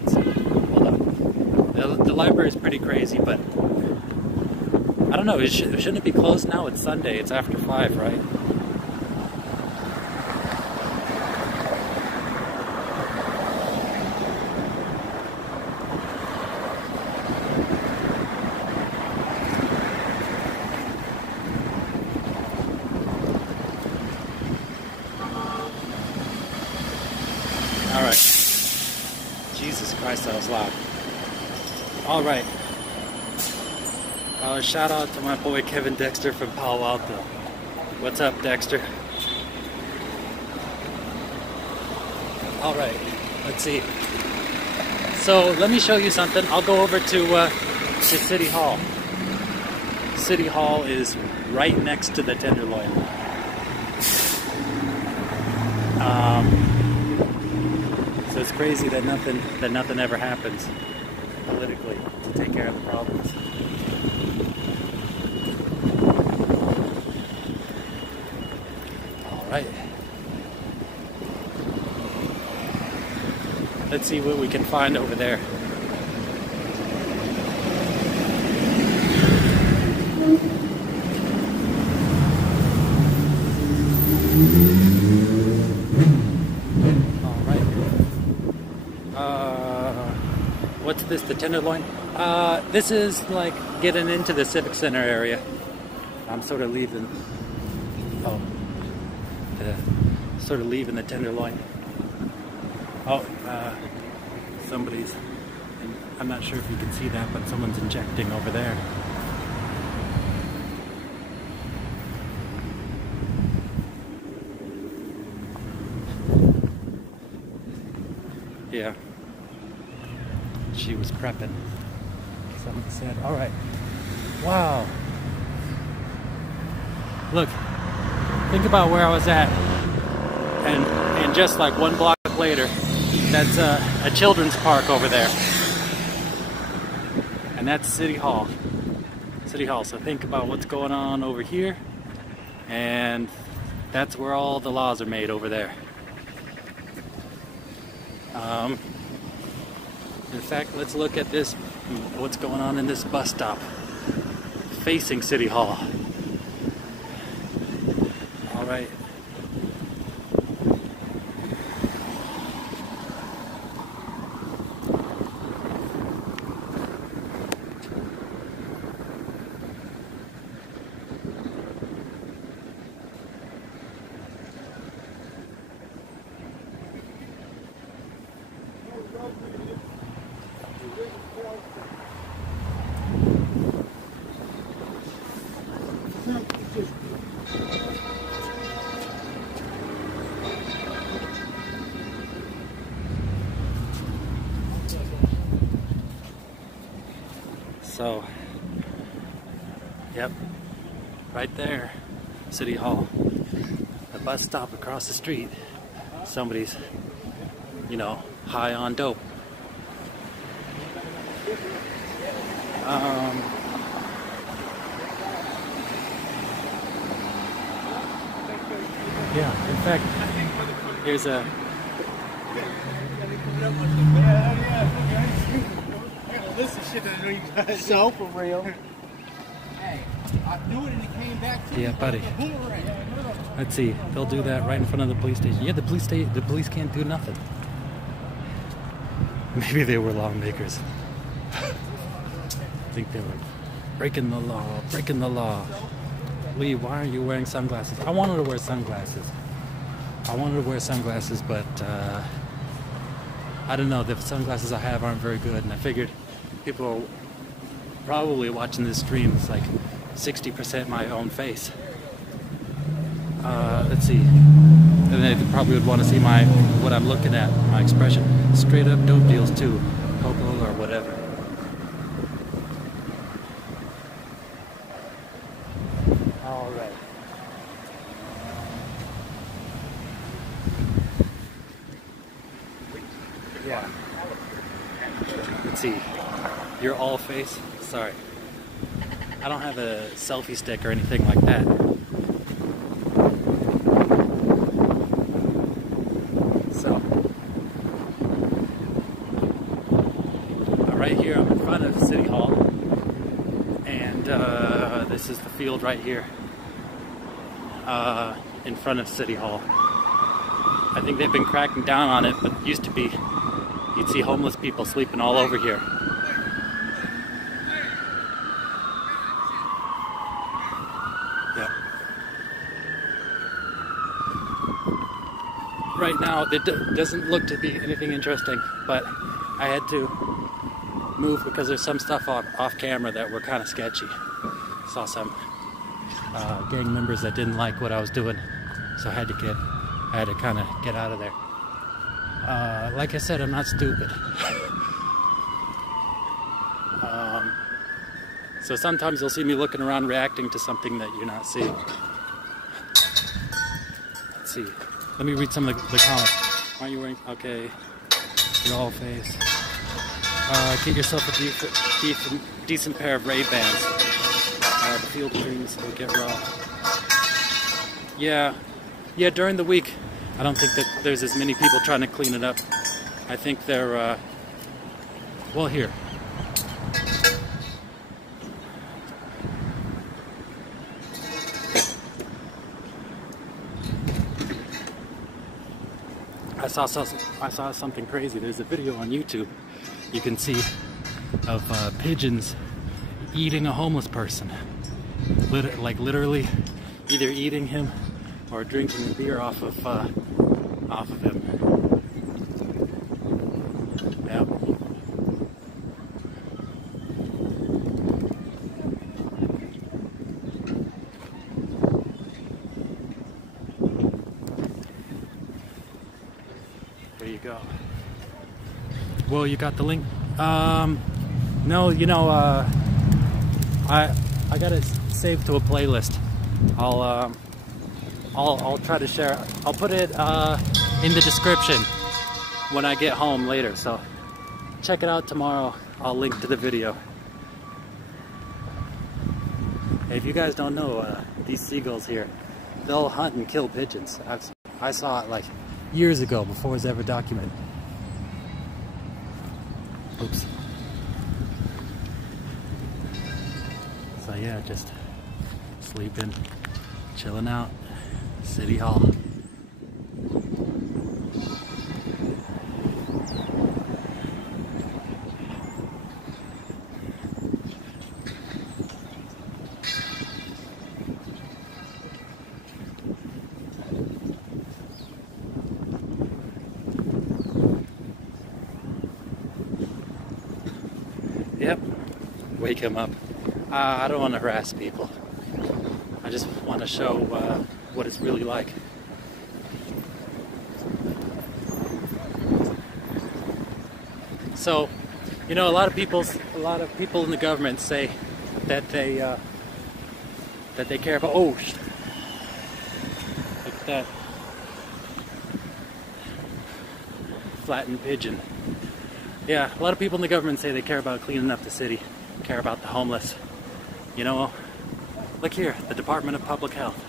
Let's see. Hold up. The library is pretty crazy, but I don't know. Shouldn't it be closed now? It's Sunday. It's after 5, right? All right. Jesus Christ, that was loud. All right. Shout out to my boy Kevin Dexter from Palo Alto. What's up, Dexter? All right. Let's see. So let me show you something. I'll go over to City Hall. City Hall is right next to the Tenderloin. So it's crazy that nothing ever happens politically to take care of the problems. All right. Let's see what we can find over there. What's this, the Tenderloin? This is like getting into the Civic Center area. I'm sort of leaving, sort of leaving the Tenderloin. Somebody's, I'm not sure if you can see that, but someone's injecting over there. Yeah. She was prepping. Someone said, all right. Wow. Look, think about where I was at. And just like one block later, that's a children's park over there. And that's City Hall. City Hall. So think about what's going on over here. And that's where all the laws are made, over there. In fact, let's look at this, what's going on in this bus stop facing City Hall. All right. So, yep, right there, City Hall, the bus stop across the street. Somebody's, you know, high on dope. Yeah, in fact, here's a... This is shit that I know you guys. So for real. Hey, I knew it and it came back to Yeah, buddy. Let's see. They'll do that right in front of the police station. Yeah, the police can't do nothing. Maybe they were lawmakers. I think they were breaking the law, breaking the law. Lee, why are you wearing sunglasses? I wanted to wear sunglasses. But I don't know. The sunglasses I have aren't very good, and I figured people are probably watching this stream. It's like 60% my own face. Let's see. And they probably would want to see what I'm looking at, my expression. Straight up dope deals too, Coco or whatever. All right. Yeah. Let's see. Your all face? Sorry. I don't have a selfie stick or anything like that. So, right here I'm in front of City Hall, and this is the field right here in front of City Hall. I think they've been cracking down on it, but it used to be you'd see homeless people sleeping all over here. right now it doesn't look to be anything interesting, but I had to move because there's some stuff off camera that were kind of sketchy. Saw some gang members that didn't like what I was doing, so I had to kind of get out of there. Like I said, I'm not stupid. So sometimes you'll see me looking around reacting to something that you're not seeing. Let's see. Let me read some of the comments. Aren't you wearing... Okay. Your all face. Get yourself a decent pair of Ray-Bans. The field of dreams will get raw. Yeah, during the week, I don't think that there's as many people trying to clean it up. I think they're, well, here. I saw something crazy. There's a video on YouTube you can see of pigeons eating a homeless person. Like literally either eating him or drinking a beer off of him. Yep. There you go. Well, you got the link? No, you know, I got it saved to a playlist. I'll try to share. I'll put it in the description when I get home later. So check it out tomorrow. I'll link to the video. Hey, if you guys don't know, these seagulls here, they'll hunt and kill pigeons. I saw it like years ago before it was ever documented. Oops. So yeah, just sleeping, chilling out, City Hall. Yep, wake him up. I don't want to harass people. I just want to show what it's really like. So, you know, a lot of people in the government say that they care about. Oh, like that flattened pigeon. Yeah, a lot of people in the government say they care about cleaning up the city, care about the homeless. You know, look here, the Department of Public Health.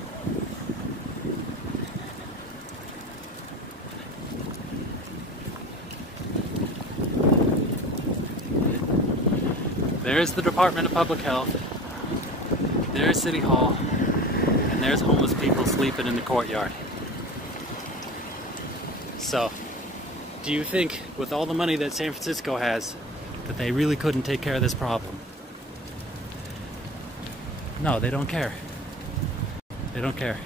There's the Department of Public Health, there's City Hall, and there's homeless people sleeping in the courtyard. So, do you think, with all the money that San Francisco has, that they really couldn't take care of this problem? No, they don't care. They don't care.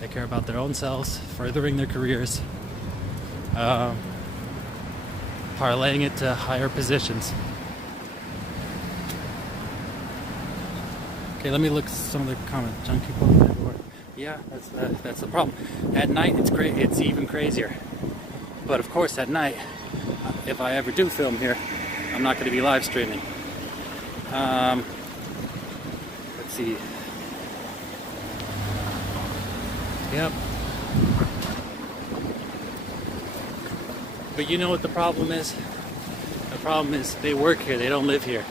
They care about their own selves, furthering their careers, parlaying it to higher positions. Okay, let me look at some of the comments. Junkie people everywhere. Yeah, that's the problem. At night, it's great. It's even crazier. But of course, at night, if I ever do film here, I'm not going to be live streaming. Let's see. Yep. But you know what the problem is? The problem is they work here, they don't live here.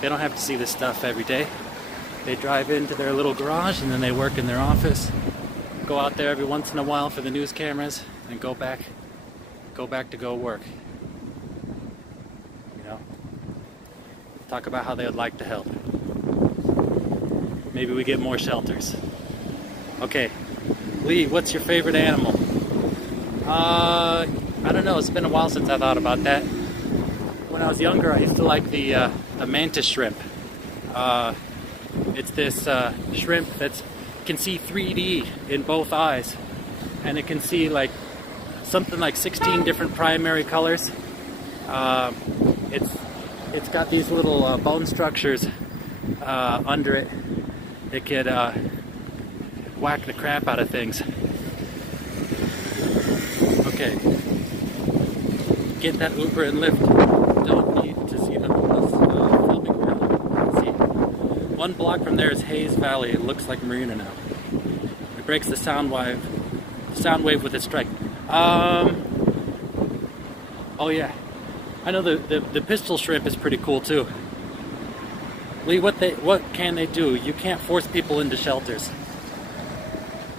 They don't have to see this stuff every day. They drive into their little garage and then they work in their office, go out there every once in a while for the news cameras, and go back to go work. You know? Talk about how they would like to help. Maybe we get more shelters. Okay, Lee, what's your favorite animal? I don't know, it's been a while since I thought about that. When I was younger, I used to like the mantis shrimp. It's this shrimp that can see 3D in both eyes, and it can see like something like 16 different primary colors. It's got these little bone structures under it that could whack the crap out of things. Okay, get that Uber and Lyft. Don't need to see the homeless filming really. See, one block from there is Hayes Valley. It looks like Marina now. It breaks the sound wave with its strike. Oh yeah, I know the pistol shrimp is pretty cool too. Lee, what can they do? You can't force people into shelters.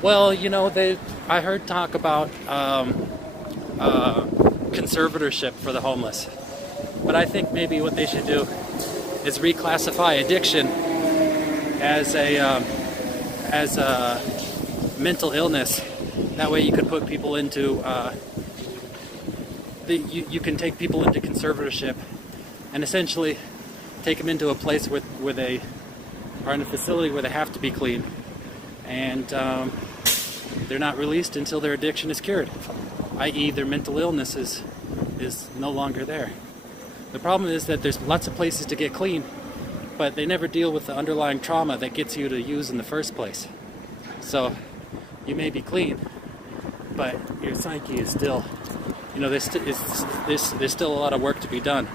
Well, you know, I heard talk about conservatorship for the homeless, but I think maybe what they should do is reclassify addiction as a mental illness. That way, you could put people into you can take people into conservatorship and essentially take them into a place where they are in a facility where they have to be clean, and they're not released until their addiction is cured, i.e. their mental illness is no longer there. The problem is that there's lots of places to get clean, but they never deal with the underlying trauma that gets you to use in the first place. So you may be clean, but your psyche is still, you know, there's still a lot of work to be done.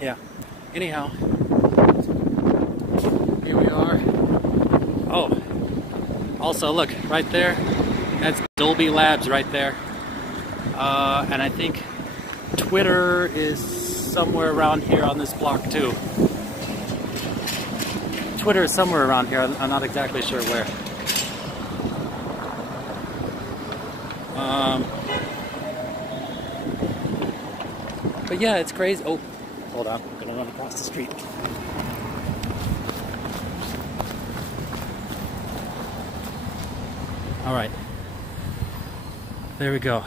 Yeah. Anyhow, here we are. Oh, also look right there. That's Dolby Labs right there. And I think Twitter is somewhere around here on this block too. Twitter is somewhere around here. I'm not exactly sure where. But yeah, it's crazy. Oh, hold on. I'm gonna run across the street. All right. There we go.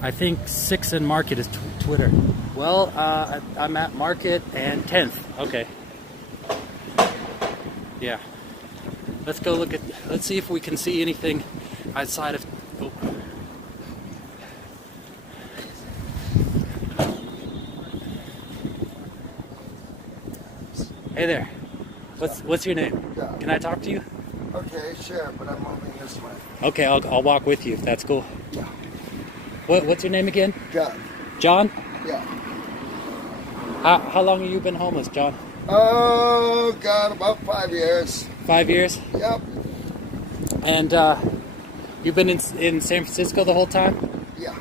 I think 6 and Market is Twitter. Well, I'm at Market and 10th. Okay. Yeah. Let's go look at. Let's see if we can see anything outside of. Oh. Hey there. What's your name? Yeah. Can I talk to you? Okay, sure, but I'm moving this way. Okay, I'll walk with you if that's cool. Yeah. What's your name again? John. John? Yeah. How long have you been homeless, John? Oh, God, about 5 years. 5 years? Yep. And you've been in San Francisco the whole time? Yeah.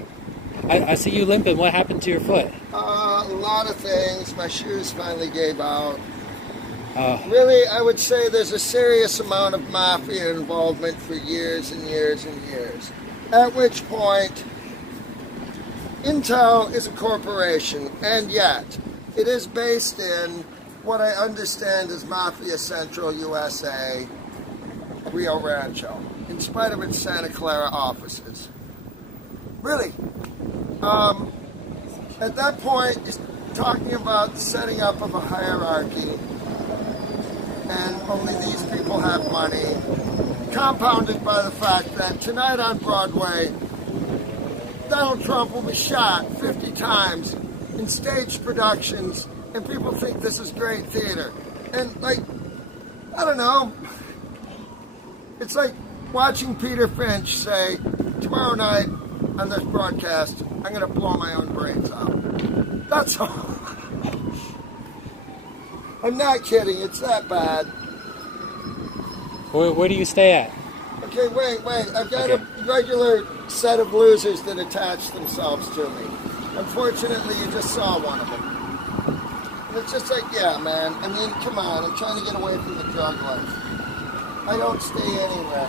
I see you limping. What happened to your foot? A lot of things. My shoes finally gave out. Really, I would say there's a serious amount of mafia involvement for years and years and years. At which point, Intel is a corporation, and yet it is based in what I understand is Mafia Central USA, Rio Rancho, in spite of its Santa Clara offices. Really. At that point, it's talking about the setting up of a hierarchy, and only these people have money, compounded by the fact that tonight on Broadway, Donald Trump will be shot 50 times in staged productions, and people think this is great theater. And, like, I don't know, it's like watching Peter Finch say, tomorrow night on this broadcast, I'm going to blow my own brains out. That's all. I'm not kidding, it's that bad. Where do you stay at? Okay, wait. I've got a regular set of losers that attach themselves to me. Unfortunately, you just saw one of them. And it's just like, yeah, man, I mean, come on, I'm trying to get away from the drug life. I don't stay anywhere.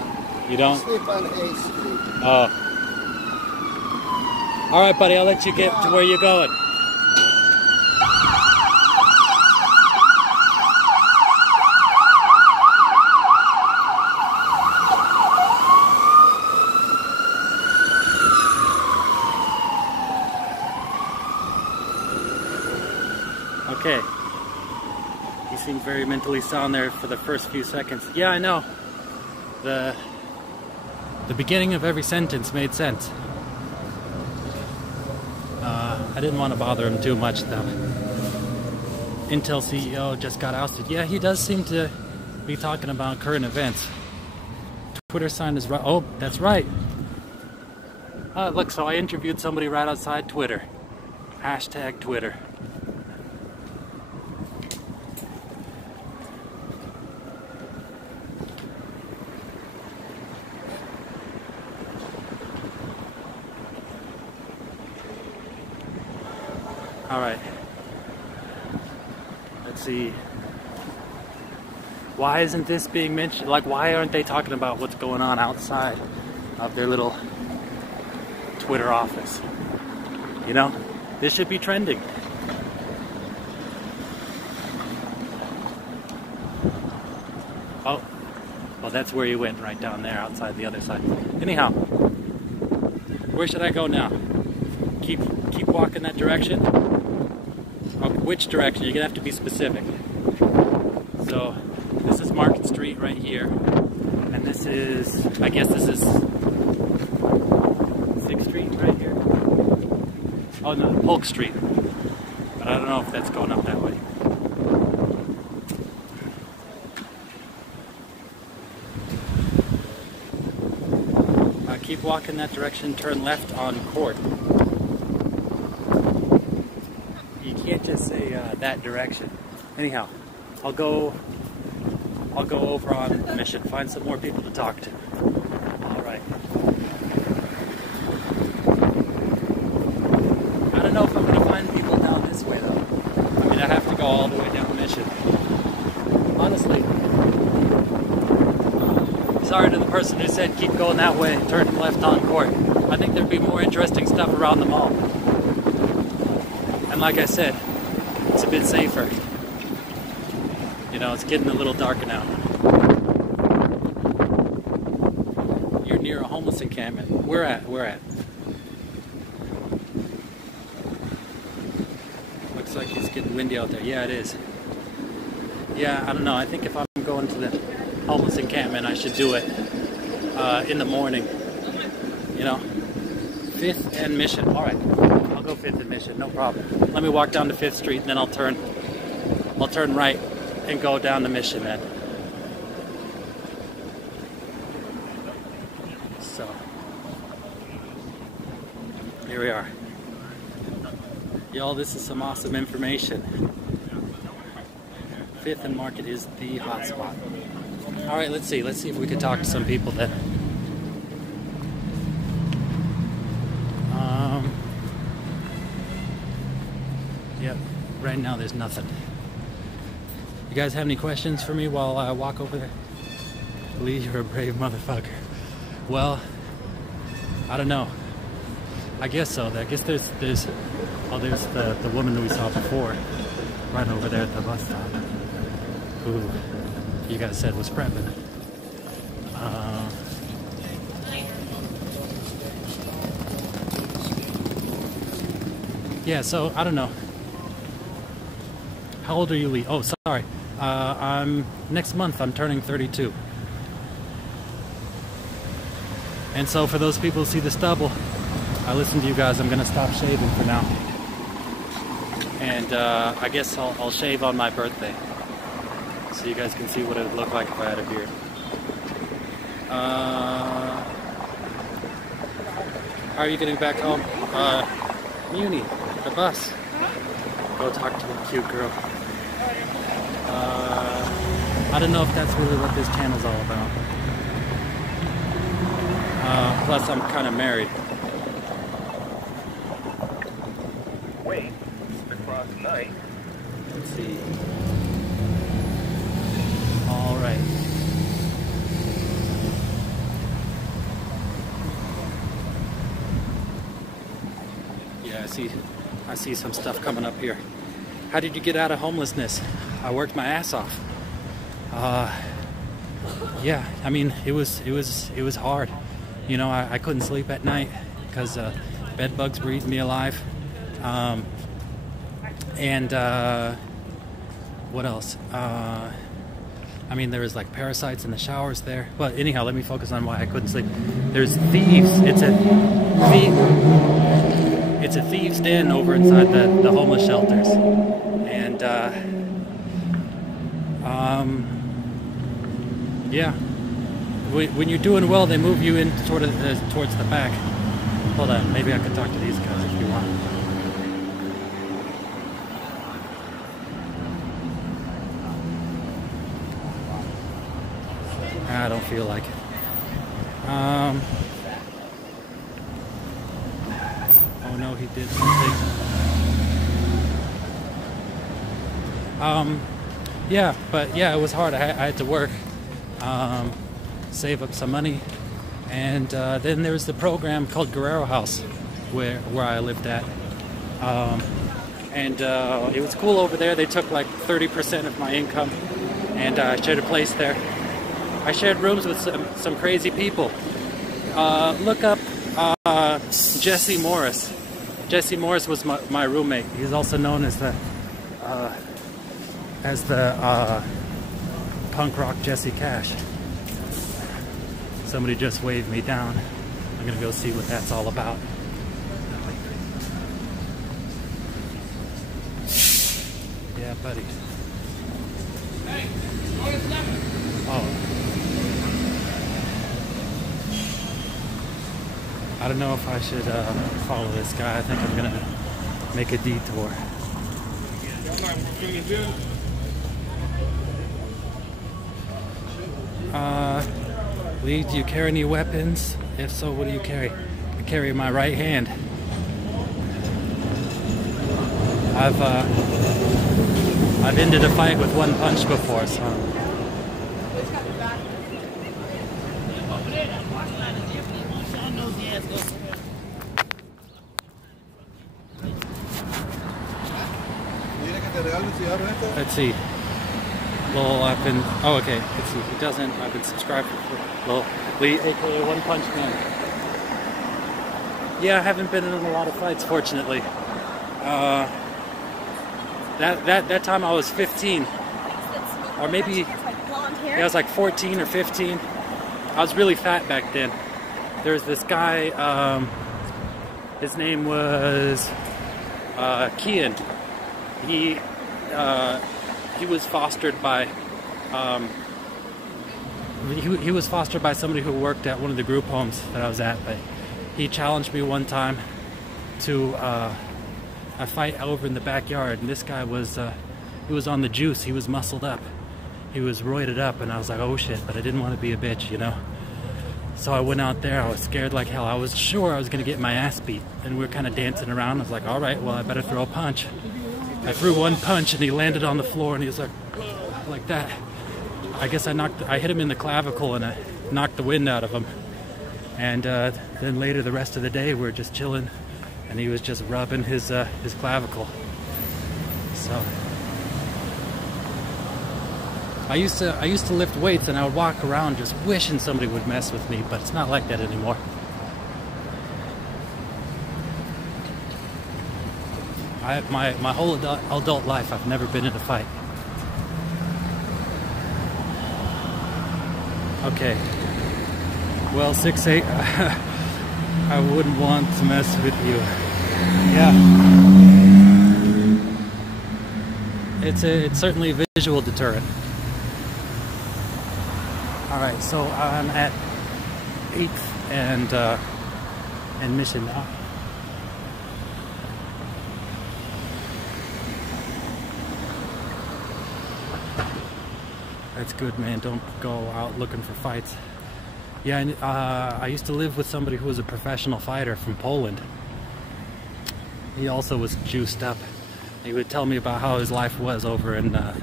You don't? I sleep on Hayes Street. Oh. All right, buddy, I'll let you get to where you're going. Okay. You seem very mentally sound there for the first few seconds. Yeah, I know. The beginning of every sentence made sense. I didn't want to bother him too much though. Intel CEO just got ousted. Yeah, he does seem to be talking about current events. Twitter sign is right. Oh, that's right. Look, so I interviewed somebody right outside Twitter. Hashtag Twitter. All right. Let's see. Why isn't this being mentioned? Like, why aren't they talking about what's going on outside of their little Twitter office? You know, this should be trending. Oh, well, that's where you went, right down there, outside the other side. Anyhow, where should I go now? Keep walking that direction? Oh, which direction? You're gonna have to be specific. So, this is Larkin Street right here, and this is, I guess this is 6th Street right here. Oh no, Polk Street. But I don't know if that's going up that way. Keep walking that direction, turn left on Court. You can't just say that direction. Anyhow, I'll go over on the mission, find some more people to talk to. All right. I don't know if I'm going to find people down this way though. I mean, I have to go all the way down mission. Honestly, sorry to the person who said keep going that way and turn left on Court. I think there'd be more interesting stuff around the mall. And like I said, it's a bit safer. You know, it's getting a little darker now. You're near a homeless encampment. Where at? Looks like it's getting windy out there. Yeah, it is. Yeah, I don't know. I think if I'm going to the homeless encampment, I should do it in the morning. You know, 5th and Mission. All right, I'll go 5th and Mission. No problem. Let me walk down to 5th Street, and then I'll turn right and go down to Mission then. So here we are. Y'all, this is some awesome information. 5th and Market is the hotspot. All right, let's see if we can talk to some people then. Yep, right now there's nothing. You guys have any questions for me while I walk over there? Lee, you're a brave motherfucker. Well, I don't know. I guess so. I guess there's the woman that we saw before, right over there at the bus stop, who you guys said was prepping. Yeah, so I don't know. How old are you, Lee? Oh, sorry. Next month I'm turning 32. And so for those people who see the stubble, I listen to you guys. I'm gonna stop shaving for now. And I guess I'll shave on my birthday, so you guys can see what it would look like if I had a beard. How are you getting back home? Muni, the bus. Go talk to a cute girl. I don't know if that's really what this channel's all about. Plus, I'm kind of married. Wait, across night. Let's see. All right. Yeah, I see some stuff coming up here. How did you get out of homelessness? I worked my ass off. Yeah, I mean, it was hard. You know, I couldn't sleep at night because bed bugs were eating me alive. And what else? I mean, there was like parasites in the showers there. But anyhow, let me focus on why I couldn't sleep. There's thieves. It's a thieves' den over inside the homeless shelters. And yeah, when you're doing well, they move you in towards the back. Hold on, maybe I could talk to these guys if you want. I don't feel like it. Oh no, he did something. Yeah, but yeah, it was hard. I had to work, save up some money, and then there was the program called Guerrero House, where I lived at, and it was cool over there. They took like 30% of my income, and I shared a place there. I shared rooms with some crazy people. Look up Jesse Morris. Jesse Morris was my roommate. He's also known as the punk rock Jesse Cash. Somebody just waved me down. I'm gonna go see what that's all about. Yeah, buddy. Oh. I don't know if I should follow this guy. I think I'm gonna make a detour. Lee, do you carry any weapons? If so, what do you carry? I carry my right hand. I've ended a fight with one punch before, so. Let's see. Lol, I've been. Oh, okay. Let's see. He doesn't. I've been subscribed for Lol. Lee, aka One Punch Man. Yeah, I haven't been in a lot of fights, fortunately. That time I was 15, or maybe yeah, I was like 14 or 15. I was really fat back then. There was this guy. His name was Kian. He was fostered by he was fostered by somebody who worked at one of the group homes that I was at. But he challenged me one time to a fight over in the backyard, and this guy was he was on the juice. He was muscled up. He was roided up, and I was like, oh shit! But I didn't want to be a bitch, you know. So I went out there. I was scared like hell. I was sure I was gonna get my ass beat, and we were kind of dancing around. I was like, all right, well, I better throw a punch. I threw one punch and he landed on the floor and he was like that. I guess I hit him in the clavicle and I knocked the wind out of him. And then later the rest of the day we were just chilling and he was just rubbing his clavicle. So I used to lift weights and I would walk around just wishing somebody would mess with me, but it's not like that anymore. My whole adult life, I've never been in a fight. Okay. Well, 6'8", I wouldn't want to mess with you. Yeah. It's certainly a visual deterrent. All right, so I'm at 8th and Mission now. That's good, man. Don't go out looking for fights. Yeah, and I used to live with somebody who was a professional fighter from Poland. He also was juiced up. He would tell me about how his life was over in the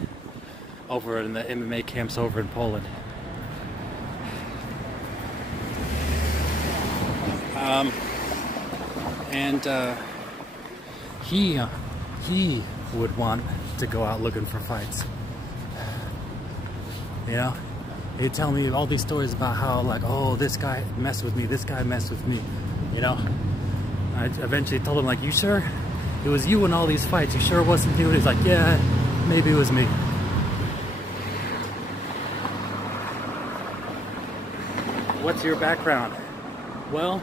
MMA camps over in Poland. He would want to go out looking for fights. You know, he'd tell me all these stories about how, like, oh, this guy messed with me, this guy messed with me, you know. I eventually told him, like, you sure it was you in all these fights? You sure it wasn't you? And he's like, yeah, maybe it was me. What's your background? Well,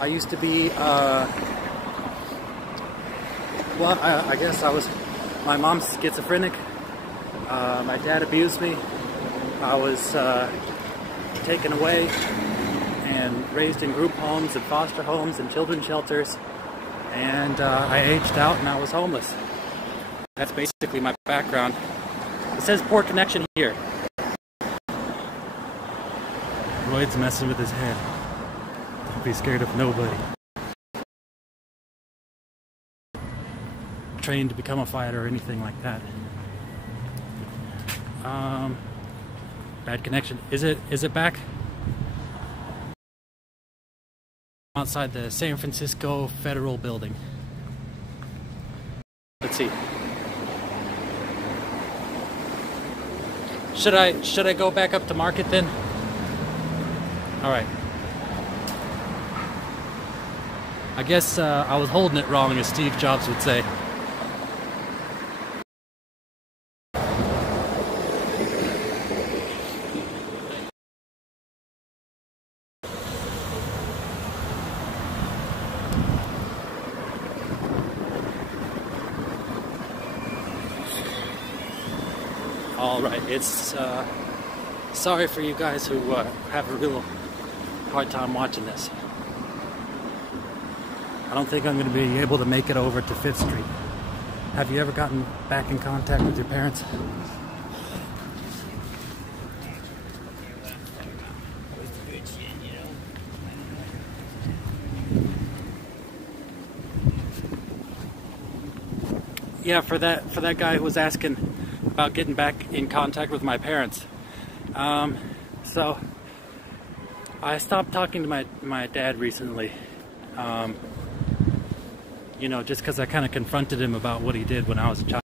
I used to be, I guess my mom's schizophrenic. My dad abused me. I was taken away and raised in group homes and foster homes and children's shelters. And I aged out and I was homeless. That's basically my background. It says poor connection here. Lloyd's messing with his head. Don't be scared of nobody. Trained to become a fighter or anything like that. Bad connection. Is it back? Outside the San Francisco Federal Building. Let's see. Should I go back up to Market then? All right. I guess I was holding it wrong, as Steve Jobs would say. All right, it's sorry for you guys who have a real hard time watching this. I don't think I'm going to be able to make it over to 5th Street. Have you ever gotten back in contact with your parents? Yeah, for that guy who was asking about getting back in contact with my parents. So I stopped talking to my dad recently. You know, just because I kind of confronted him about what he did when I was a child.